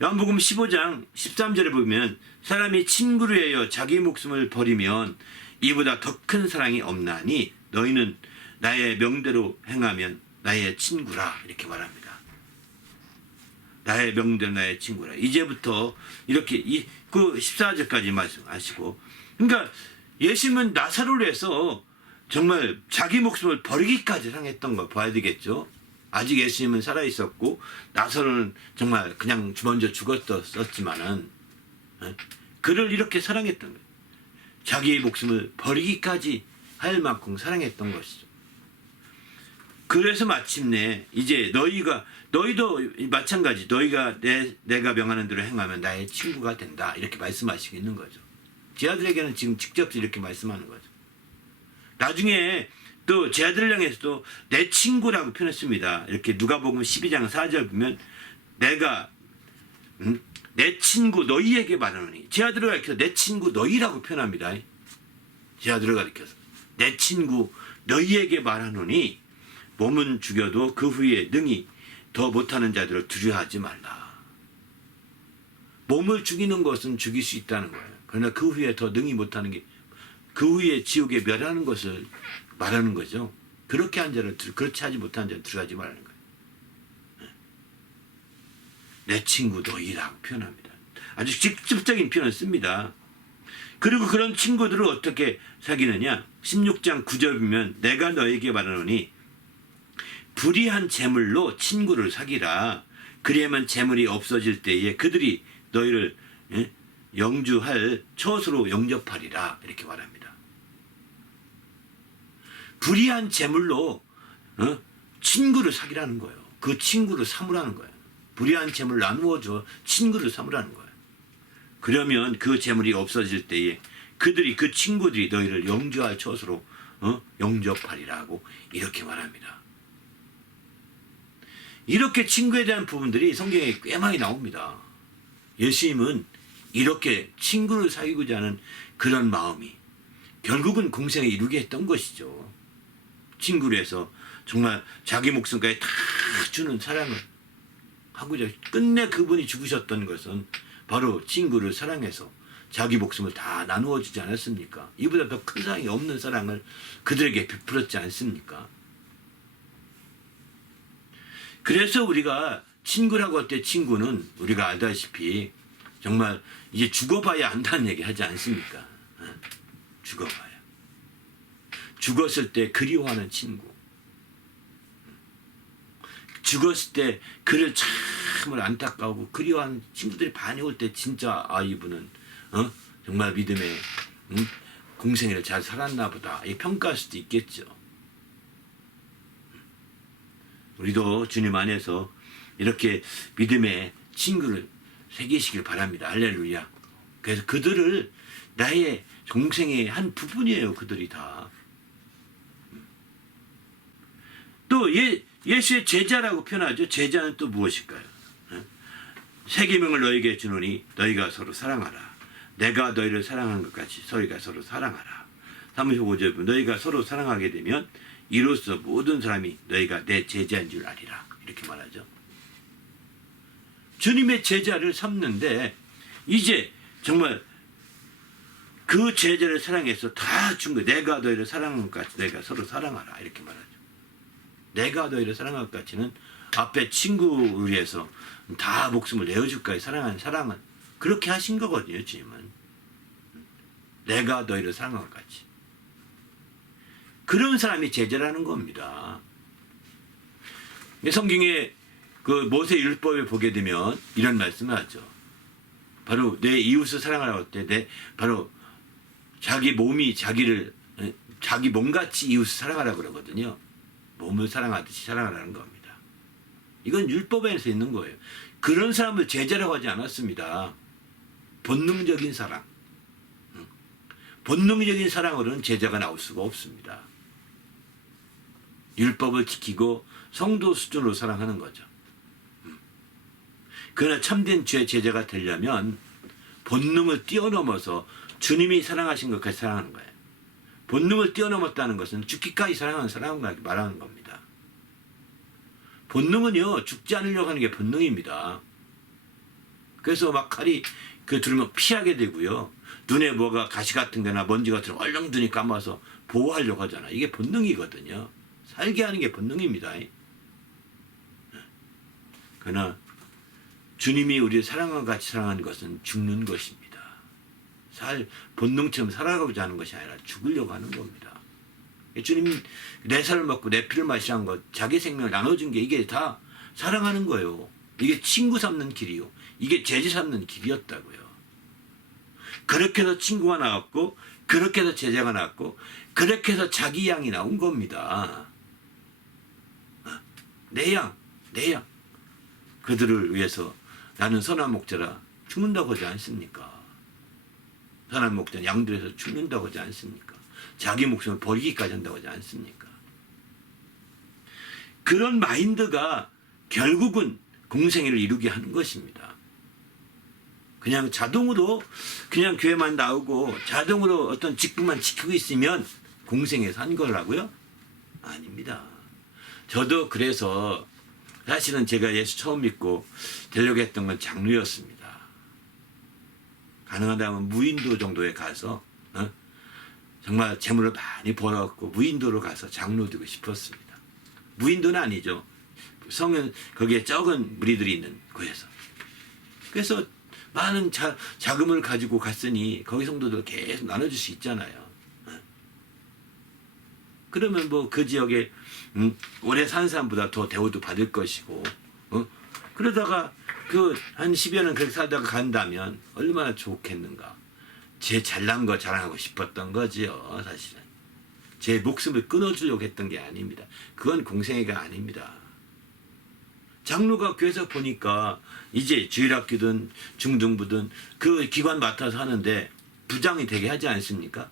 요한복음 15장 13절에 보면 사람이 친구를 위하여 자기 목숨을 버리면 이보다 더 큰 사랑이 없나니 너희는 나의 명대로 행하면 나의 친구라 이렇게 말합니다. 나의 명대로 나의 친구라. 이제부터 이렇게 그 14절까지 말씀하시고, 그러니까 예수님은 나사로를 해서 정말 자기 목숨을 버리기까지 사랑했던 걸 봐야 되겠죠. 아직 예수님은 살아있었고 나사로는 정말 그냥 먼저 죽었었지만은 그를 이렇게 사랑했던 거예요. 자기의 목숨을 버리기까지 할 만큼 사랑했던 것이죠. 그래서 마침내 이제 너희도 마찬가지 너희가 내가 명하는 대로 행하면 나의 친구가 된다 이렇게 말씀하시고 있는 거죠. 제 아들에게는 지금 직접 이렇게 말씀하는 거죠. 나중에 또 제 아들을 향해서도 내 친구라고 표현했습니다. 이렇게 누가복음 12장 4절 보면 내가 내 친구 너희에게 말하노니, 제 아들을 가리켜서 내 친구 너희라고 표현합니다. 제 아들을 가리켜서 내 친구 너희에게 말하노니 몸은 죽여도 그 후에 능히 더 못하는 자들을 두려워하지 말라. 몸을 죽이는 것은 죽일 수 있다는 거예요. 그러나 그 후에 더 능히 못하는 게 그 후에 지옥에 멸하는 것을 말하는 거죠. 그렇게 한 자를 그렇지 하지 못한 자를 들어가지 말라는 거예요. 내 친구 너희라고 표현합니다. 아주 직접적인 표현을 씁니다. 그리고 그런 친구들을 어떻게 사귀느냐? 16장 9절 보면 내가 너에게 말하노니 불의한 재물로 친구를 사귀라. 그리하면 재물이 없어질 때에 그들이 너희를 영주할 처소로 영접하리라. 이렇게 말합니다. 불의한 재물로 친구를 사귀라는 거예요. 그 친구를 삼으라는 거예요. 불의한 재물을 나누어줘 친구를 삼으라는 거예요. 그러면 그 재물이 없어질 때에 그들이 그 친구들이 너희를 영주할 처소로 영접하리라고 이렇게 말합니다. 이렇게 친구에 대한 부분들이 성경에 꽤 많이 나옵니다. 예수님은 이렇게 친구를 사귀고자 하는 그런 마음이 결국은 공생에 이루게 했던 것이죠. 친구를 해서 정말 자기 목숨까지 다 주는 사랑을 하고자 끝내 그분이 죽으셨던 것은 바로 친구를 사랑해서 자기 목숨을 다 나누어 주지 않았습니까? 이보다 더 큰 사랑이 없는 사랑을 그들에게 베풀었지 않습니까? 그래서 우리가 친구라고 할 때 친구는 우리가 알다시피 정말 이제 죽어봐야 안다는 얘기 하지 않습니까? 죽어봐야. 죽었을 때 그리워하는 친구. 죽었을 때 그를 참을 안타까워하고 그리워하는 친구들이 많이 올 때 진짜 이분은 정말 믿음의 공생애를 잘 살았나 보다 이 평가할 수도 있겠죠. 우리도 주님 안에서 이렇게 믿음의 친구를 새기시길 바랍니다. 할렐루야. 그래서 그들을 나의 공생의 한 부분이에요. 그들이 다. 또 예수의 제자라고 표현하죠. 제자는 또 무엇일까요? 새 계명을 너희에게 주노니 너희가 서로 사랑하라. 내가 너희를 사랑한 것 같이 너희가 서로 사랑하라. 35절 너희가 서로 사랑하게 되면 이로써 모든 사람이 너희가 내 제자인 줄 아리라. 이렇게 말하죠. 주님의 제자를 삼는데 이제 정말 그 제자를 사랑해서 다 준 거예요. 내가 너희를 사랑한 것 같이 너희가 서로 사랑하라. 이렇게 말하죠. 내가 너희를 사랑한 것 같이는 앞에 친구를 위해서 다 목숨을 내어줄까요? 사랑하는 사랑은 그렇게 하신 거거든요. 주님은 내가 너희를 사랑한 것 같이. 그런 사람이 제자라는 겁니다. 성경에 그 모세 율법에 보게 되면 이런 말씀을 하죠. 바로 내 이웃을 사랑하라고 할 때 바로 자기 몸이 자기 몸같이 이웃을 사랑하라고 그러거든요. 몸을 사랑하듯이 사랑하라는 겁니다. 이건 율법에서 있는 거예요. 그런 사람을 제자라고 하지 않았습니다. 본능적인 사랑. 본능적인 사랑으로는 제자가 나올 수가 없습니다. 율법을 지키고 성도 수준으로 사랑하는 거죠. 그러나 참된 주의 제자가 되려면 본능을 뛰어넘어서 주님이 사랑하신 것까지 사랑하는 거예요. 본능을 뛰어넘었다는 것은 죽기까지 사랑하는 사람을 말하는 겁니다. 본능은요, 죽지 않으려고 하는 게 본능입니다. 그래서 막 칼이 그 들으면 피하게 되고요. 눈에 뭐가 가시 같은 거나 먼지가 들어 얼렁 눈이 감아서 보호하려고 하잖아. 이게 본능이거든요. 살게 하는 게 본능입니다. 그러나 주님이 우리를 사랑과 같이 사랑하는 것은 죽는 것입니다. 본능처럼 살아가고자 하는 것이 아니라 죽으려고 하는 겁니다. 주님이 내 살을 먹고 내 피를 마시라는 것, 자기 생명을 나눠준 게 이게 다 사랑하는 거예요. 이게 친구 삼는 길이요. 이게 제자 삼는 길이었다고요. 그렇게 해서 친구가 나왔고, 그렇게 해서 제자가 나왔고, 그렇게 해서 자기 양이 나온 겁니다. 내 양. 그들을 위해서 나는 선한 목자라 죽는다고 하지 않습니까? 선한 목자는 양들에서 죽는다고 하지 않습니까? 자기 목숨을 버리기까지 한다고 하지 않습니까? 그런 마인드가 결국은 공생애를 이루게 하는 것입니다. 그냥 자동으로 그냥 교회만 나오고 자동으로 어떤 직분만 지키고 있으면 공생애 산 거라고요? 아닙니다. 저도 그래서 사실은 제가 예수 처음 믿고 되려고 했던 건 장로였습니다. 가능하다면 무인도 정도에 가서 정말 재물을 많이 벌어갖고 무인도로 가서 장로 되고 싶었습니다. 무인도는 아니죠. 성은 거기에 적은 무리들이 있는 곳에서. 그래서 많은 자금을 가지고 갔으니 거기 성도들 계속 나눠줄 수 있잖아요. 그러면 뭐 그 지역에 오래 산 사람보다 더 대우도 받을 것이고 그러다가 그 한 10여 년 그렇게 살다가 간다면 얼마나 좋겠는가. 제 잘난 거 자랑하고 싶었던 거지요. 사실은 제 목숨을 끊어주려고 했던 게 아닙니다. 그건 공생애가 아닙니다. 장로가 교회에서 보니까 이제 주일학교든 중등부든 그 기관 맡아서 하는데 부장이 되게 하지 않습니까?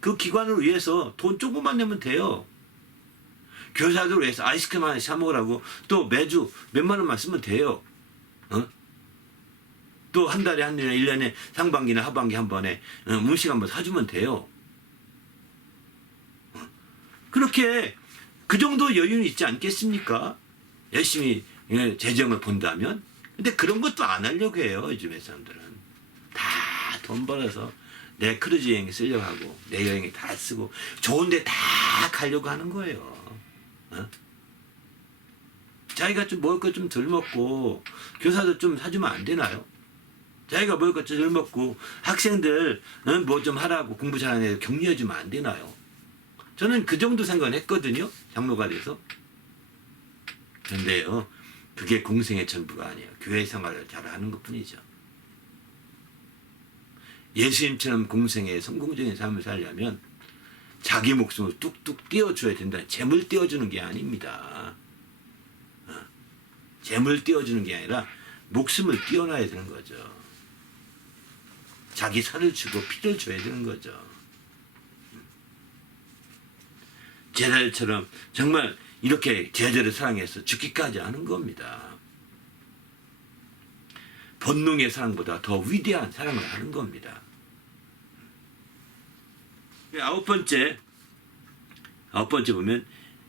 그 기관을 위해서 돈 조금만 내면 돼요. 교사들 위해서 아이스크림 하나 사 먹으라고 또 매주 몇만 원만 쓰면 돼요. 또 한 달에 한 년에 1년에 상반기나 하반기 한 번에 음식 한번 사주면 돼요. 그렇게 그 정도 여유는 있지 않겠습니까? 열심히 재정을 본다면. 근데 그런 것도 안 하려고 해요. 요즘에 사람들은. 다 돈 벌어서 내 크루즈 여행 쓰려고 하고 내 여행에 다 쓰고 좋은데 다 가려고 하는 거예요. 자기가 좀 먹을 것 좀 덜 먹고 교사들 좀 사주면 안 되나요? 자기가 먹을 것 좀 덜 먹고 학생들 뭐 좀 하라고 공부 잘하는 애들 격려해주면 안 되나요? 저는 그 정도 생각을 했거든요. 장로가 돼서. 그런데요. 그게 공생의 전부가 아니에요. 교회 생활을 잘하는 것뿐이죠. 예수님처럼 공생의 성공적인 삶을 살려면 자기 목숨을 뚝뚝 띄워줘야 된다. 재물 띄워주는 게 아닙니다. 재물 띄워주는 게 아니라 목숨을 띄워놔야 되는 거죠. 자기 살을 주고 피를 줘야 되는 거죠. 제자들처럼 정말 이렇게 제자를 사랑해서 죽기까지 하는 겁니다. 본능의 사랑보다 더 위대한 사랑을 하는 겁니다. 아홉 번째 보면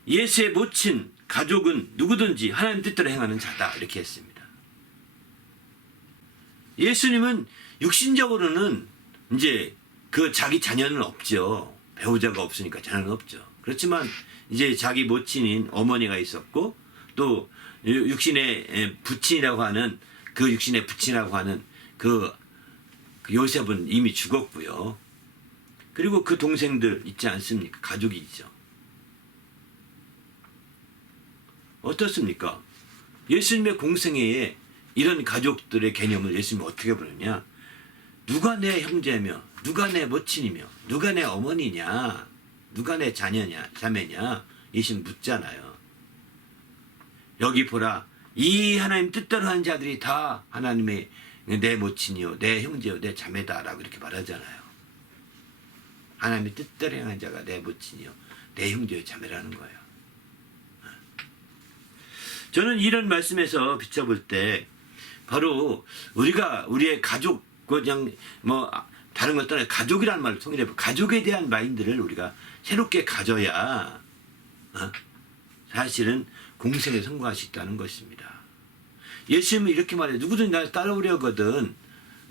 예수의 모친 가족은 누구든지 하나님 뜻대로 행하는 자다 이렇게 했습니다. 예수님은 육신적으로는 이제 그 자기 자녀는 없죠. 배우자가 없으니까 자녀는 없죠. 그렇지만 이제 자기 모친인 어머니가 있었고 또 육신의 부친이라고 하는 그 육신의 부친이라고 하는 그 요셉은 이미 죽었고요. 그리고 그 동생들 있지 않습니까? 가족이 있죠. 어떻습니까? 예수님의 공생애에 이런 가족들의 개념을 예수님이 어떻게 보느냐? 누가 내 형제며, 누가 내 모친이며, 누가 내 어머니냐, 누가 내 자녀냐, 자매냐, 예수님 묻잖아요. 여기 보라, 이 하나님 뜻대로 하는 자들이 다 하나님의 내 모친이요, 내 형제요, 내 자매다라고 이렇게 말하잖아요. 하나님의 뜻대로 행하는 자가 내 모친이요, 내 형제요, 자매라는 거예요. 저는 이런 말씀에서 비춰볼 때 바로 우리가 우리의 가족 그냥 뭐 다른 것 떠나 가족이라는 말을 통일해보 가족에 대한 마인드를 우리가 새롭게 가져야 사실은 공생에 성공할 수 있다는 것입니다. 예수님은 이렇게 말해요. 누구든 날 따라오려거든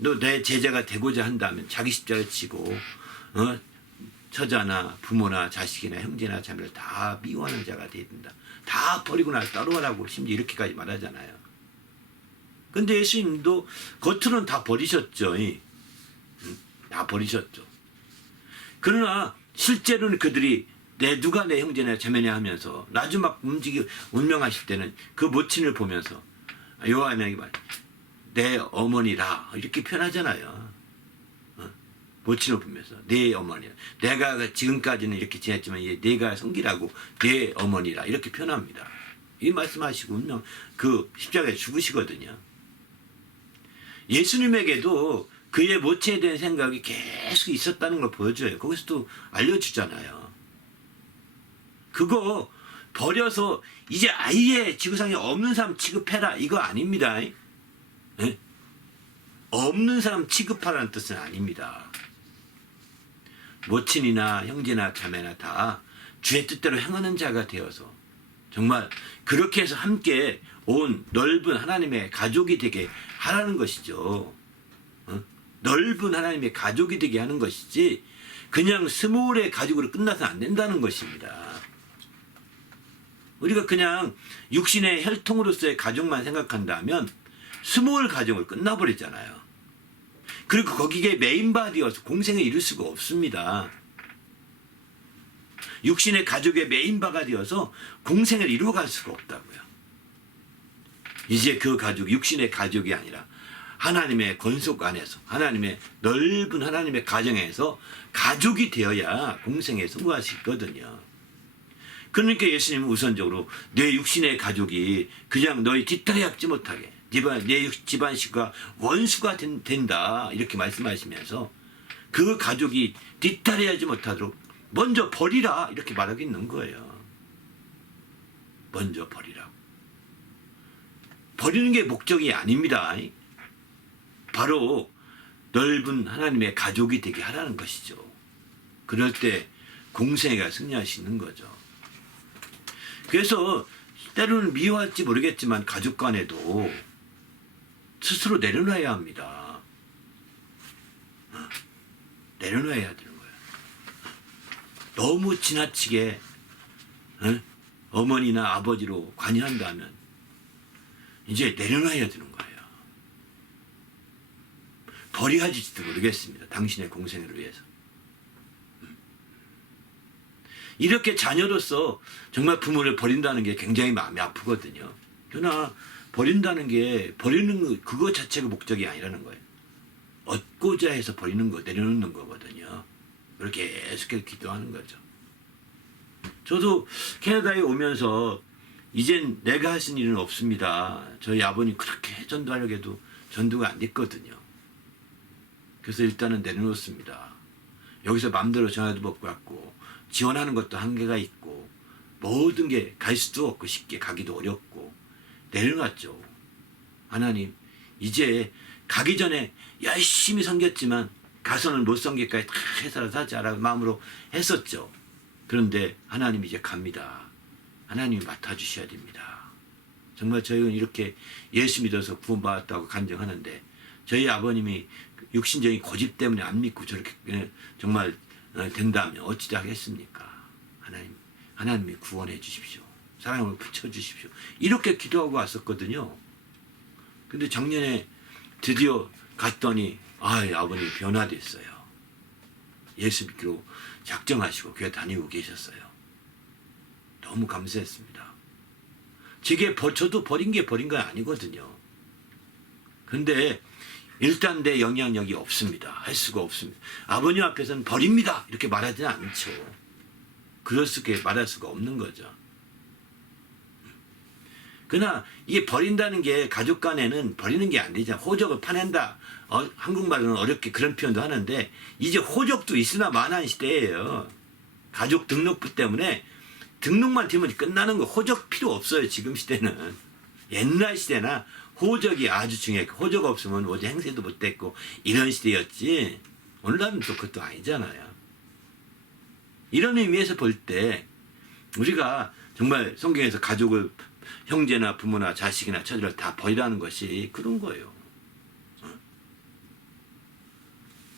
너 내 제자가 되고자 한다면 자기 십자가를 지고 처자나 부모나 자식이나 형제나 자매를 다 미워하는 자가 되어야 된다. 다 버리고 날 따라오라고 심지어 이렇게까지 말하잖아요. 근데 예수님도 겉으로는 다 버리셨죠. 다 버리셨죠. 그러나 실제로는 그들이 누가 내 형제냐 자매냐 하면서 나중 막 운명하실 때는 그 모친을 보면서 요한이 말 내 어머니라 이렇게 표현하잖아요. 모친을 보면서 내 어머니라. 내가 지금까지는 이렇게 지냈지만 이제 내가 성기라고 내 어머니라 이렇게 표현합니다. 이 말씀하시고 운명 그 십자가에 죽으시거든요. 예수님에게도 그의 모친에 대한 생각이 계속 있었다는 걸 보여줘요. 거기서 또 알려주잖아요. 그거 버려서 이제 아예 지구상에 없는 사람 취급해라 이거 아닙니다. 네? 없는 사람 취급하라는 뜻은 아닙니다. 모친이나 형제나 자매나 다 주의 뜻대로 행하는 자가 되어서 정말 그렇게 해서 함께 온 넓은 하나님의 가족이 되게 하라는 것이죠. 넓은 하나님의 가족이 되게 하는 것이지 그냥 스몰의 가족으로 끝나서는 안 된다는 것입니다. 우리가 그냥 육신의 혈통으로서의 가족만 생각한다면 스몰 가족을 끝나버리잖아요. 그리고 거기에 메인바디여서 공생을 이룰 수가 없습니다. 육신의 가족의 메인바가 되어서 공생을 이루어갈 수가 없다고요. 이제 그 가족, 육신의 가족이 아니라 하나님의 권속 안에서 하나님의 넓은 하나님의 가정에서 가족이 되어야 공생에 성공할 수 있거든요. 그러니까 예수님은 우선적으로 내 육신의 가족이 그냥 너희 뒷다리잡지 못하게 내 집안 식구가 원수가 된다 이렇게 말씀하시면서 그 가족이 뒷다리하지 못하도록 먼저 버리라 이렇게 말하고 있는 거예요. 먼저 버리라. 버리는 게 목적이 아닙니다. 바로 넓은 하나님의 가족이 되게 하라는 것이죠. 그럴 때 공생애가 승리할 수 있는 거죠. 그래서 때로는 미워할지 모르겠지만 가족 간에도 스스로 내려놔야 합니다. 내려놔야 되는 거예요. 너무 지나치게 어머니나 아버지로 관여한다면 이제 내려놔야 되는 거예요. 버려야지도 모르겠습니다. 당신의 공생애를 위해서. 이렇게 자녀로서 정말 부모를 버린다는 게 굉장히 마음이 아프거든요. 그러나 버린다는 게 버리는 거 그거 자체가 목적이 아니라는 거예요. 얻고자 해서 버리는 거 내려놓는 거거든요. 그렇게 계속해서 기도하는 거죠. 저도 캐나다에 오면서 이젠 내가 할 수 있는 일은 없습니다. 저희 아버님 그렇게 전도하려고 해도 전도가 안 됐거든요. 그래서 일단은 내려놓습니다. 여기서 마음대로 전화도 못 받고 지원하는 것도 한계가 있고 모든 게 갈 수도 없고 쉽게 가기도 어렵고 내려놨죠. 하나님 이제 가기 전에 열심히 섬겼지만 가서는 못 섬기까지 다 해서라도 하자라는 마음으로 했었죠. 그런데 하나님 이제 갑니다. 하나님이 맡아주셔야 됩니다. 정말 저희는 이렇게 예수 믿어서 구원받았다고 간증하는데 저희 아버님이 육신적인 고집 때문에 안 믿고 저렇게 정말 된다면 어찌자 하겠습니까? 하나님이 구원해 주십시오. 사랑을 붙여주십시오. 이렇게 기도하고 왔었거든요. 근데 작년에 드디어 갔더니 아버님이 변화됐어요. 예수 믿기로 작정하시고 교회 다니고 계셨어요. 너무 감사했습니다. 제게 저도 버린 게 버린 건 아니거든요. 근데 일단 내 영향력이 없습니다. 할 수가 없습니다. 아버님 앞에서는 버립니다. 이렇게 말하지는 않죠. 그렇게 말할 수가 없는 거죠. 그러나 이게 버린다는 게 가족 간에는 버리는 게 안 되잖아요. 호적을 파낸다. 한국말로는 어렵게 그런 표현도 하는데 이제 호적도 있으나 마나한 시대예요. 가족 등록부 때문에 등록만 되면 끝나는 거 호적 필요 없어요. 지금 시대는. 옛날 시대나 호적이 아주 중요해요. 호적 없으면 어디 행세도 못했고 이런 시대였지 오늘날은 또 그것도 아니잖아요. 이런 의미에서 볼 때 우리가 정말 성경에서 가족을 형제나 부모나 자식이나 처자를 다 버리라는 것이 그런 거예요.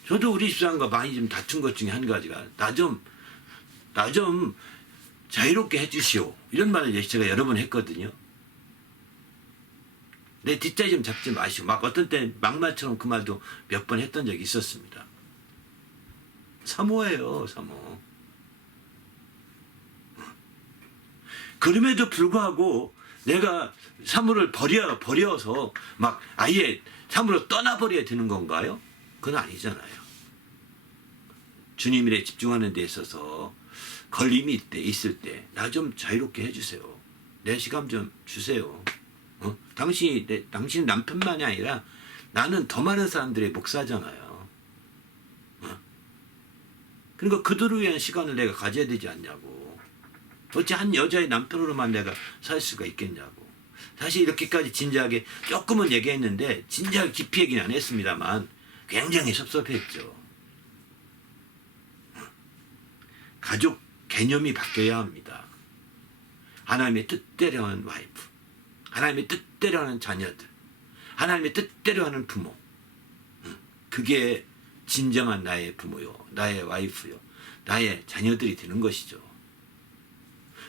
저도 우리 집사람과 많이 좀 다툰 것 중에 한 가지가 나 좀 자유롭게 해주시오. 이런 말을 제가 여러 번 했거든요. 내 뒷자리 좀 잡지 마시고 막 어떤 때 막말처럼 그 말도 몇 번 했던 적이 있었습니다. 사모예요, 사모. 그럼에도 불구하고 내가 사모를 버려서 막 아예 사모로 떠나버려야 되는 건가요? 그건 아니잖아요. 주님 일에 집중하는 데 있어서 걸림이 있을 때 나 좀 자유롭게 해주세요. 내 시간 좀 주세요. 당신 남편만이 아니라 나는 더 많은 사람들의 목사잖아요. 그러니까 그들을 위한 시간을 내가 가져야 되지 않냐고. 어찌 한 여자의 남편으로만 내가 살 수가 있겠냐고. 사실 이렇게까지 진지하게 조금은 얘기했는데 진지하게 깊이 얘기는 안 했습니다만 굉장히 섭섭했죠. 가족 개념이 바뀌어야 합니다. 하나님의 뜻대로 하는 와이프, 하나님의 뜻대로 하는 자녀들, 하나님의 뜻대로 하는 부모. 그게 진정한 나의 부모요, 나의 와이프요, 나의 자녀들이 되는 것이죠.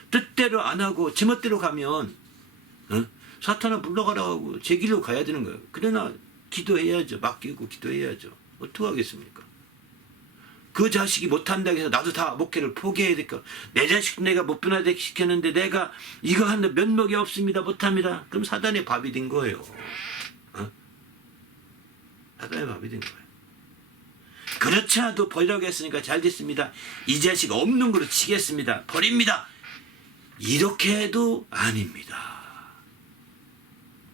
뜻대로 안 하고 제멋대로 가면 사탄아 물러가라고 하고 제 길로 가야 되는 거예요. 그러나 기도해야죠. 맡기고 기도해야죠. 어떡하겠습니까? 그 자식이 못한다고 해서 나도 다 목회를 포기해야 될까? 내 자식도 내가 못 변화되게 시켰는데 내가 이거 하는데 면목이 없습니다. 못합니다. 그럼 사단의 밥이 된 거예요. 사단의 밥이 된 거예요. 그렇지 않아도 버리라고 했으니까 잘 됐습니다. 이 자식 없는 걸로 치겠습니다. 버립니다. 이렇게 해도 아닙니다.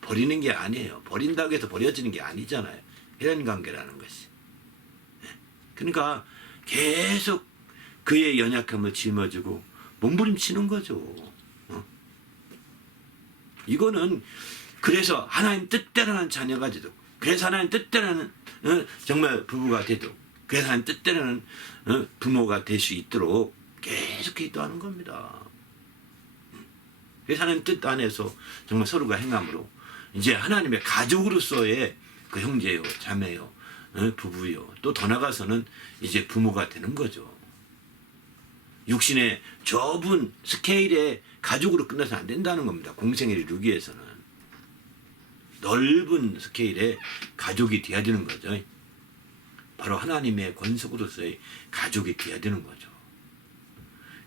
버리는 게 아니에요. 버린다고 해서 버려지는 게 아니잖아요. 이런 관계라는 것이. 그러니까 계속 그의 연약함을 짊어지고 몸부림치는 거죠. 이거는 그래서 하나님 뜻대로는 자녀가 되도, 그래서 하나님 뜻대로는 정말 부부가 되도, 그래서 하나님 뜻대로는 부모가 될 수 있도록 계속 기도하는 겁니다. 그래서 하나님 뜻 안에서 정말 서로가 행함으로 이제 하나님의 가족으로서의 그 형제요, 자매요, 부부요, 또 더 나가서는 이제 부모가 되는 거죠. 육신의 좁은 스케일의 가족으로 끝나서 안 된다는 겁니다. 공생애를 이루기 위해서는 넓은 스케일의 가족이 돼야 되는 거죠. 바로 하나님의 권속으로서의 가족이 돼야 되는 거죠.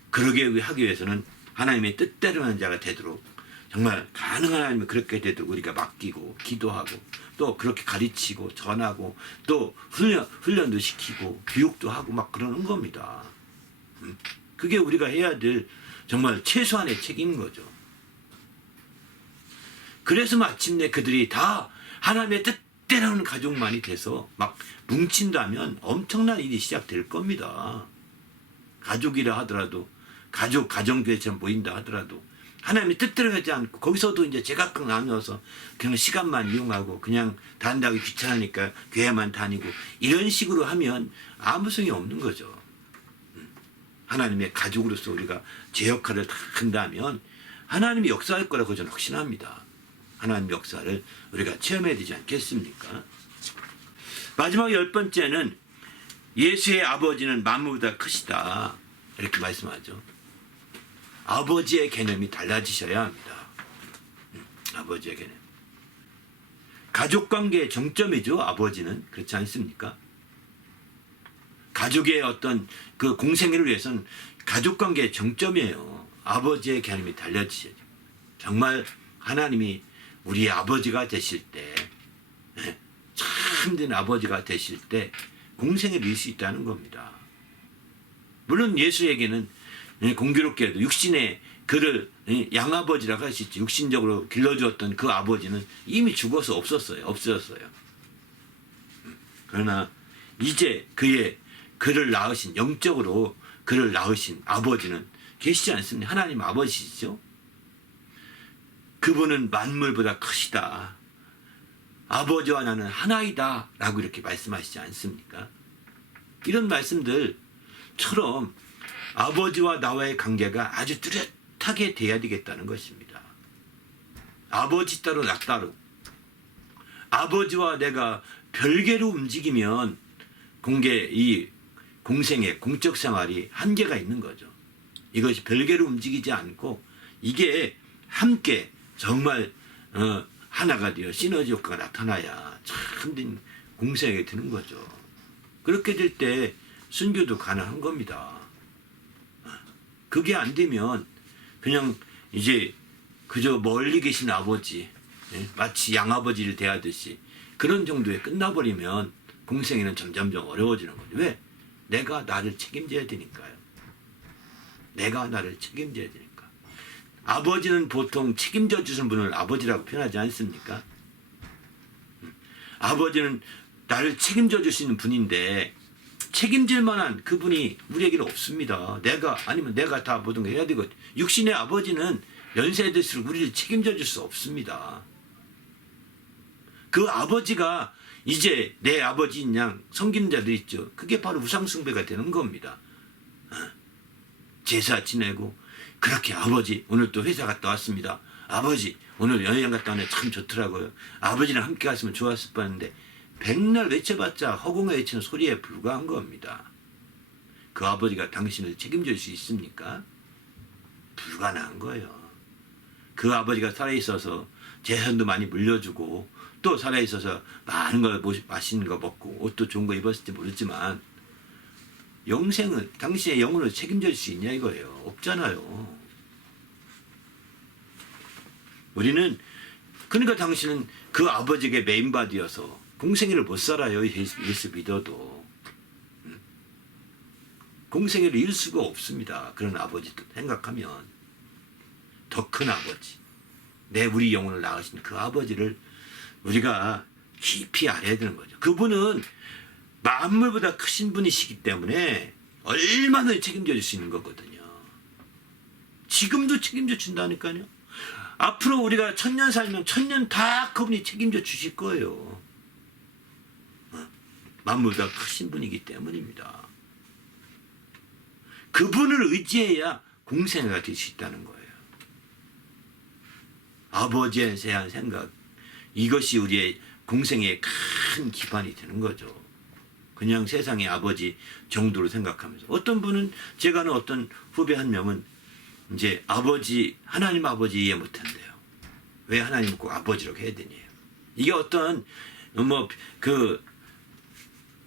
그러게 하기 위해서는 하나님의 뜻대로 하는 자가 되도록, 정말 가능한 하나님은 그렇게 되도록 우리가 맡기고 기도하고 또 그렇게 가르치고 전하고 또 훈련도 시키고 교육도 하고 막 그러는 겁니다. 그게 우리가 해야 될 정말 최소한의 책임인 거죠. 그래서 마침내 그들이 다 하나님의 뜻대로는 가족만이 돼서 막 뭉친다면 엄청난 일이 시작될 겁니다. 가족이라 하더라도, 가정교회처럼 모인다 하더라도 하나님의 뜻대로 하지 않고 거기서도 이제 제각각 나누어서 그냥 시간만 이용하고 그냥 다닌다고 귀찮으니까 교회만 다니고 이런 식으로 하면 아무 소용이 없는 거죠. 하나님의 가족으로서 우리가 제 역할을 다 한다면 하나님이 역사할 거라고 저는 확신합니다. 하나님 역사를 우리가 체험해야 되지 않겠습니까? 마지막 10번째는 예수의 아버지는 만물보다 크시다, 이렇게 말씀하죠. 아버지의 개념이 달라지셔야 합니다. 아버지의 개념. 가족관계의 정점이죠. 아버지는. 그렇지 않습니까? 가족의 어떤 그 공생애를 위해서는 가족관계의 정점이에요. 아버지의 개념이 달라지셔야죠. 정말 하나님이 우리의 아버지가 되실 때, 참된 아버지가 되실 때 공생애를 이룰 수 있다는 겁니다. 물론 예수에게는 공교롭게도 육신의 그를 양아버지라고 할 수 있지, 육신적으로 길러주었던 그 아버지는 이미 죽어서 없어졌어요. 그러나 이제 그를 낳으신, 영적으로 그를 낳으신 아버지는 계시지 않습니까? 하나님 아버지시죠. 그분은 만물보다 크시다, 아버지와 나는 하나이다 라고 이렇게 말씀하시지 않습니까? 이런 말씀들처럼 아버지와 나와의 관계가 아주 뚜렷하게 돼야 되겠다는 것입니다. 아버지 따로 나 따로. 아버지와 내가 별개로 움직이면 이 공생의 공적 생활이 한계가 있는 거죠. 이것이 별개로 움직이지 않고 이게 함께 정말 하나가 되어 시너지 효과가 나타나야 참 공생에 드는 거죠. 그렇게 될 때 순교도 가능한 겁니다. 그게 안 되면 그냥 이제 그저 멀리 계신 아버지, 마치 양아버지를 대하듯이 그런 정도에 끝나버리면 공생애는 점점점 어려워지는 거죠. 왜? 내가 나를 책임져야 되니까요. 내가 나를 책임져야 되니까. 아버지는 보통 책임져 주신 분을 아버지라고 표현하지 않습니까? 아버지는 나를 책임져 주시는 분인데 책임질 만한 그분이 우리에게는 없습니다. 내가 다 모든 걸 해야 되거든요. 육신의 아버지는 연세 들수록 우리를 책임져 줄 수 없습니다. 그 아버지가 이제 내 아버지인 양 섬기는 자들 있죠. 그게 바로 우상숭배가 되는 겁니다. 제사 지내고 그렇게 아버지 오늘 또 회사 갔다 왔습니다. 아버지 오늘 여행 갔다 왔는데 참 좋더라고요. 아버지랑 함께 갔으면 좋았을 뻔했는데 백날 외쳐봤자 허공에 외치는 소리에 불과한 겁니다. 그 아버지가 당신을 책임질 수 있습니까? 불가능한 거예요. 그 아버지가 살아있어서 재산도 많이 물려주고 또 살아있어서 많은 걸 맛있는 거 먹고 옷도 좋은 거 입었을지 모르지만 영생은 당신의 영혼을 책임질 수 있냐 이거예요. 없잖아요. 우리는 그러니까 당신은 그 아버지에게 메인바디여서 공생애를 못 살아요. 예수 믿어도. 공생애를 잃을 수가 없습니다. 그런 아버지 생각하면 더 큰 아버지, 우리 영혼을 낳으신 그 아버지를 우리가 깊이 알아야 되는 거죠. 그분은 만물보다 크신 분이시기 때문에 얼마나 책임져 줄 수 있는 거거든요. 지금도 책임져 준다니까요. 앞으로 우리가 1000년 살면 1000년 다 그분이 책임져 주실 거예요. 만물보다 크신 분이기 때문입니다. 그분을 의지해야 공생애가 될 수 있다는 거예요. 아버지에 대한 생각, 이것이 우리의 공생애의 큰 기반이 되는 거죠. 그냥 세상의 아버지 정도로 생각하면서. 어떤 분은, 제가 아는 어떤 후배 한 명은 이제 하나님 아버지 이해 못한대요. 왜 하나님을 꼭 아버지라고 해야 되냐. 이게 어떤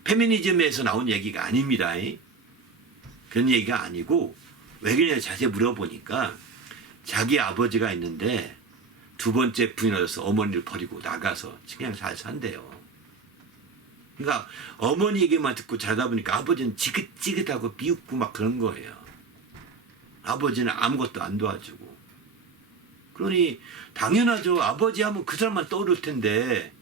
페미니즘에서 나온 얘기가 아닙니다. 그런 얘기가 아니고 왜 그러냐 자세히 물어보니까 자기 아버지가 있는데 두 번째 부인을 얻어서 어머니를 버리고 나가서 그냥 잘 산대요. 그러니까 어머니 얘기만 듣고 자다 보니까 아버지는 지긋지긋하고 미웃고 막 그런 거예요. 아버지는 아무것도 안 도와주고. 그러니 당연하죠. 아버지 하면 그 사람만 떠오를 텐데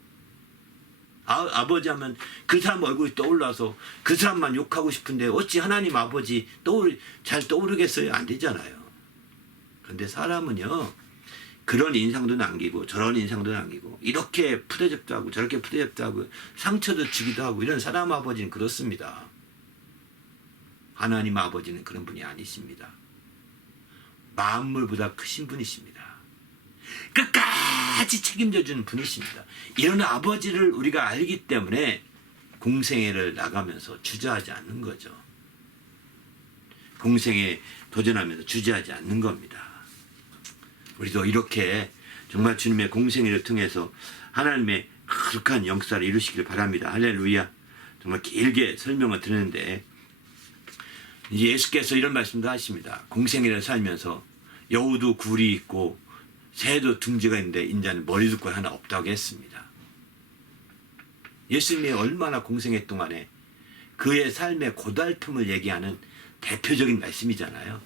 아버지 하면 그 사람 얼굴이 떠올라서 그 사람만 욕하고 싶은데 어찌 하나님 아버지 잘 떠오르겠어요? 안 되잖아요. 그런데 사람은요 그런 인상도 남기고 저런 인상도 남기고 이렇게 푸대접도 하고 저렇게 푸대접도 하고 상처도 주기도 하고 이런 사람 아버지는 그렇습니다. 하나님 아버지는 그런 분이 아니십니다. 만물보다 크신 분이십니다. 끝까지 책임져 주는 분이십니다. 이런 아버지를 우리가 알기 때문에 공생애를 나가면서 주저하지 않는 거죠. 공생에 도전하면서 주저하지 않는 겁니다. 우리도 이렇게 정말 주님의 공생애를 통해서 하나님의 거룩한 역사를 이루시길 바랍니다. 할렐루야. 정말 길게 설명을 드리는데 이제 예수께서 이런 말씀도 하십니다. 공생애를 살면서 여우도 굴이 있고 새도 둥지가 있는데 인자는 머리둘 하나 없다고 했습니다. 예수님이 얼마나 공생애 동안에 그의 삶의 고달픔을 얘기하는 대표적인 말씀이잖아요.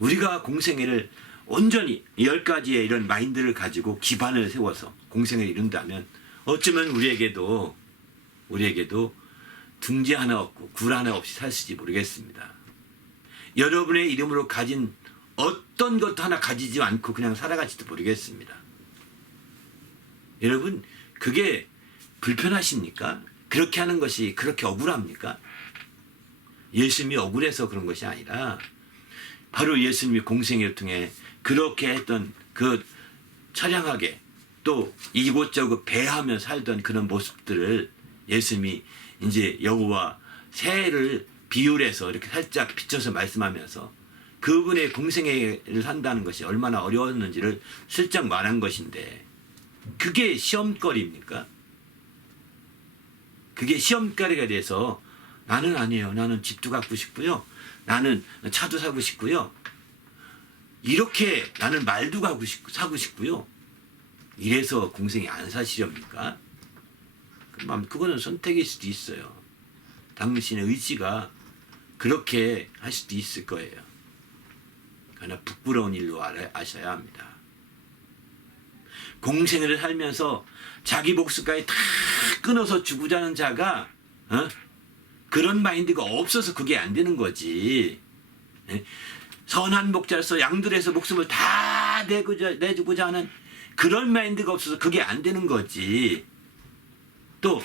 우리가 공생애를 온전히 10가지의 이런 마인드를 가지고 기반을 세워서 공생애를 이룬다면 어쩌면 우리에게도 둥지 하나 없고 굴 하나 없이 살 수 있을지 모르겠습니다. 여러분의 이름으로 가진 어떤 것도 하나 가지지 않고 그냥 살아갈지도 모르겠습니다. 여러분 그게 불편하십니까? 그렇게 하는 것이 그렇게 억울합니까? 예수님이 억울해서 그런 것이 아니라 바로 예수님이 공생애를 통해 그렇게 했던 그 처량하게 또 이곳저곳 배하며 살던 그런 모습들을 예수님이 이제 여우와 새를 비율해서 이렇게 살짝 비춰서 말씀하면서 그분의 공생애를 산다는 것이 얼마나 어려웠는지를 슬쩍 말한 것인데 그게 시험거리입니까? 그게 시험거리가 돼서 나는 아니에요. 나는 집도 갖고 싶고요. 나는 차도 사고 싶고요. 이렇게 나는 말도 사고 싶고요. 이래서 공생이 안 사시렵니까? 그거는 선택일 수도 있어요. 당신의 의지가 그렇게 할 수도 있을 거예요. 그러나 부끄러운 일로 아셔야 합니다. 공생애를 살면서 자기 목숨까지 다 끊어서 죽고자는 자가 그런 마인드가 없어서 그게 안 되는 거지. 선한 목자로서 양들에서 목숨을 다 내주고자 하는 그런 마인드가 없어서 그게 안 되는 거지. 또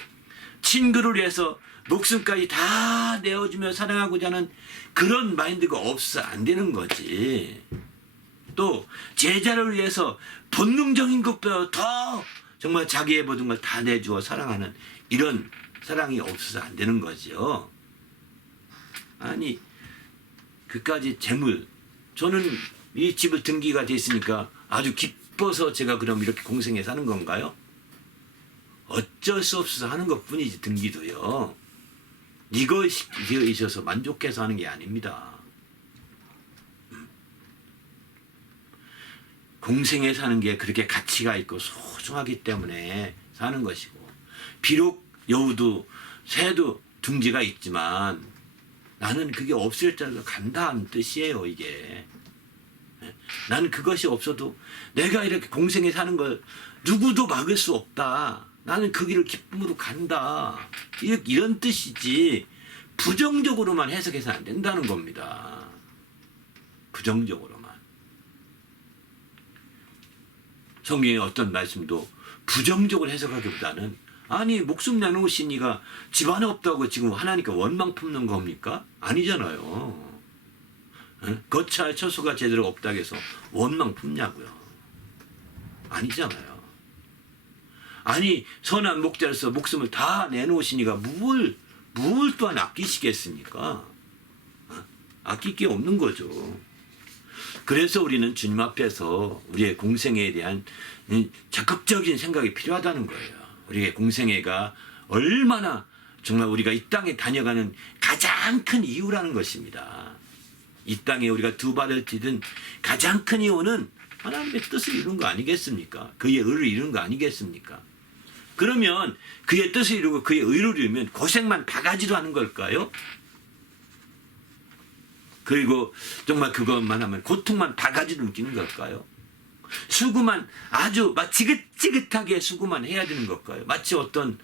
친구를 위해서 목숨까지 다 내어주며 사랑하고자 하는 그런 마인드가 없어 안 되는 거지. 또 제자를 위해서 본능적인 것보다 더 정말 자기의 모든 걸 다 내주어 사랑하는 이런 사랑이 없어서 안 되는 거죠. 아니 그까지 재물, 저는 이 집을 등기가 됐으니까 아주 기뻐서 제가 그럼 이렇게 공생에 사는 건가요? 어쩔 수 없어서 하는 것뿐이지. 등기도요. 이것이 있어서 만족해서 하는 게 아닙니다. 공생에 사는 게 그렇게 가치가 있고 소중하기 때문에 사는 것이고, 비록 여우도 새도 둥지가 있지만 나는 그게 없을 때도 간다는 뜻이에요. 이게 나는 그것이 없어도 내가 이렇게 공생에 사는 걸 누구도 막을 수 없다. 나는 그 길을 기쁨으로 간다. 이런 뜻이지 부정적으로만 해석해서 안 된다는 겁니다. 부정적으로만. 성경의 어떤 말씀도 부정적으로 해석하기보다는 아니 목숨 내놓으신 이가 집 안에 없다고 지금 하나님께 원망 품는 겁니까? 아니잖아요. 거처할 처소가 제대로 없다고 해서 원망 품냐고요. 아니잖아요. 아니 선한 목자로서 목숨을 다 내놓으시니까 뭘 또한 아끼시겠습니까? 아낄 게 없는 거죠. 그래서 우리는 주님 앞에서 우리의 공생애에 대한 적극적인 생각이 필요하다는 거예요. 우리의 공생애가 얼마나 정말 우리가 이 땅에 다녀가는 가장 큰 이유라는 것입니다. 이 땅에 우리가 두 발을 디든 가장 큰 이유는 하나님의 뜻을 이루는 거 아니겠습니까? 그의 의를 이루는 거 아니겠습니까? 그러면 그의 뜻을 이루고 그의 의를 이루면 고생만 바가지로 하는 걸까요? 그리고 정말 그것만 하면 고통만 바가지로 느끼는 걸까요? 수고만 아주 막 지긋지긋하게 수고만 해야 되는 걸까요? 마치 어떤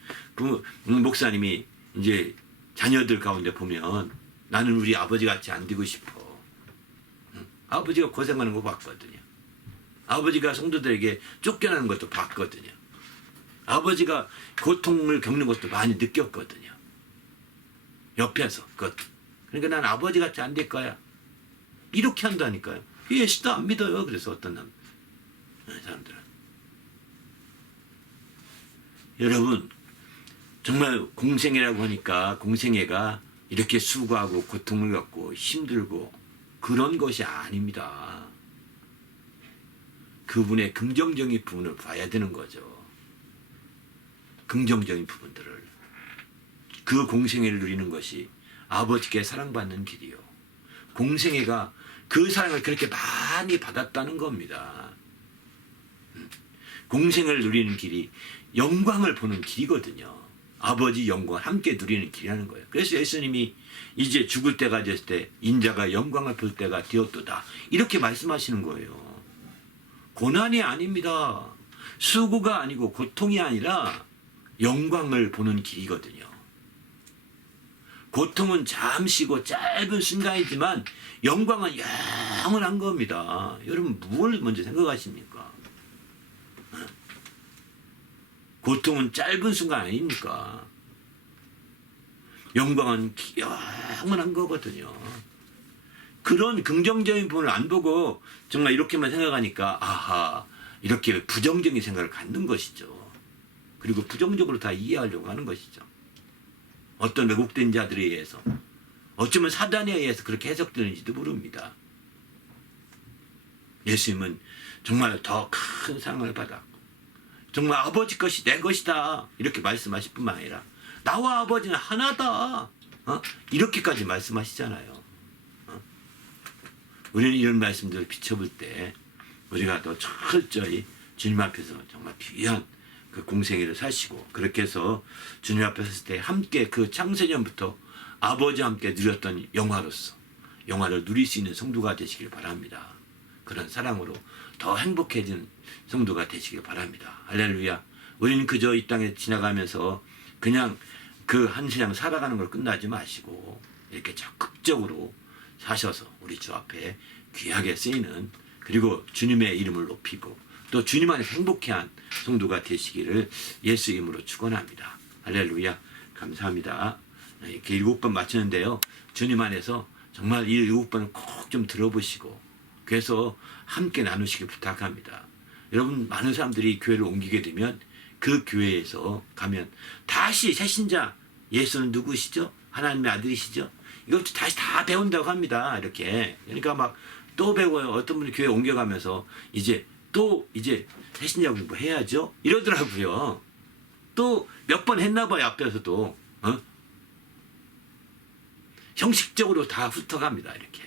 목사님이 이제 자녀들 가운데 보면 나는 우리 아버지 같이 안 되고 싶어. 아버지가 고생하는 거 봤거든요. 아버지가 성도들에게 쫓겨나는 것도 봤거든요. 아버지가 고통을 겪는 것도 많이 느꼈거든요. 옆에서. 그러니까 난 아버지 같이 안 될 거야. 이렇게 한다니까요. 예수도 안 믿어요. 그래서 어떤 사람들은. 여러분 정말 공생애라고 하니까 공생애가 이렇게 수고하고 고통을 겪고 힘들고 그런 것이 아닙니다. 그분의 긍정적인 부분을 봐야 되는 거죠. 긍정적인 부분들을. 그 공생애를 누리는 것이 아버지께 사랑받는 길이요. 공생애가 그 사랑을 그렇게 많이 받았다는 겁니다. 공생을 누리는 길이 영광을 보는 길이거든요. 아버지 영광을 함께 누리는 길이라는 거예요. 그래서 예수님이 이제 죽을 때가 됐을 때 인자가 영광을 볼 때가 되었도다. 이렇게 말씀하시는 거예요. 고난이 아닙니다. 수고가 아니고 고통이 아니라 영광을 보는 길이거든요. 고통은 잠시고 짧은 순간이지만 영광은 영원한 겁니다. 여러분 뭘 먼저 생각하십니까? 고통은 짧은 순간 아닙니까? 영광은 영원한 거거든요. 그런 긍정적인 부분을 안 보고 정말 이렇게만 생각하니까 아하 이렇게 부정적인 생각을 갖는 것이죠. 그리고 부정적으로 다 이해하려고 하는 것이죠. 어떤 왜곡된 자들에 의해서, 어쩌면 사단에 의해서 그렇게 해석되는지도 모릅니다. 예수님은 정말 더 큰 사랑을 받았고 정말 아버지 것이 내 것이다 이렇게 말씀하실 뿐만 아니라 나와 아버지는 하나다 이렇게까지 말씀하시잖아요. 우리는 이런 말씀들을 비춰볼 때 우리가 더 철저히 주님 앞에서 정말 귀한 그 공생애를 사시고, 그렇게 해서 주님 앞에 섰을 때 함께 그 창세전부터 아버지와 함께 누렸던 영화를 누릴 수 있는 성도가 되시길 바랍니다. 그런 사랑으로 더 행복해진 성도가 되시길 바랍니다. 할렐루야. 우리는 그저 이 땅에 지나가면서 그냥 그 한 세상 살아가는 걸 끝나지 마시고 이렇게 적극적으로 사셔서 우리 주 앞에 귀하게 쓰이는, 그리고 주님의 이름을 높이고 또 주님 안에서 행복해한 성도가 되시기를 예수 이름으로 축원합니다. 할렐루야. 감사합니다. 이렇게 7번 마치는데요, 주님 안에서 정말 이 7번을 꼭 좀 들어보시고 그래서 함께 나누시길 부탁합니다. 여러분, 많은 사람들이 교회를 옮기게 되면 그 교회에서 가면 다시 새신자, 예수는 누구시죠? 하나님의 아들이시죠? 이것도 다시 다 배운다고 합니다. 이렇게. 그러니까 막 또 배워요. 어떤 분이 교회 옮겨가면서 이제 새신자 공부 해야죠? 이러더라고요. 또 몇 번 했나 봐요. 앞에서도. 형식적으로 다 훑어갑니다. 이렇게.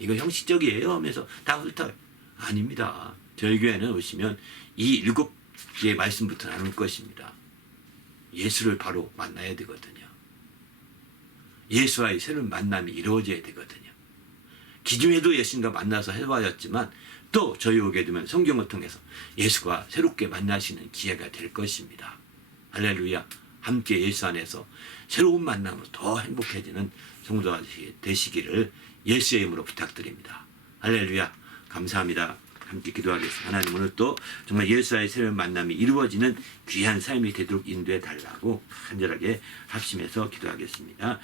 이거 형식적이에요 하면서 다 훑어요. 아닙니다. 저희 교회는 오시면 이 7개의 말씀부터 나눌 것입니다. 예수를 바로 만나야 되거든요. 예수와의 새로운 만남이 이루어져야 되거든요. 기존에도 예수님과 만나서 해와였지만 또 저희 오게 되면 성경을 통해서 예수가 새롭게 만나시는 기회가 될 것입니다. 할렐루야. 함께 예수 안에서 새로운 만남으로 더 행복해지는 성도가 되시기를 예수의 이름으로 부탁드립니다. 할렐루야. 감사합니다. 함께 기도하겠습니다. 하나님, 오늘 또 정말 예수와의 새로운 만남이 이루어지는 귀한 삶이 되도록 인도해 달라고 간절하게 합심해서 기도하겠습니다.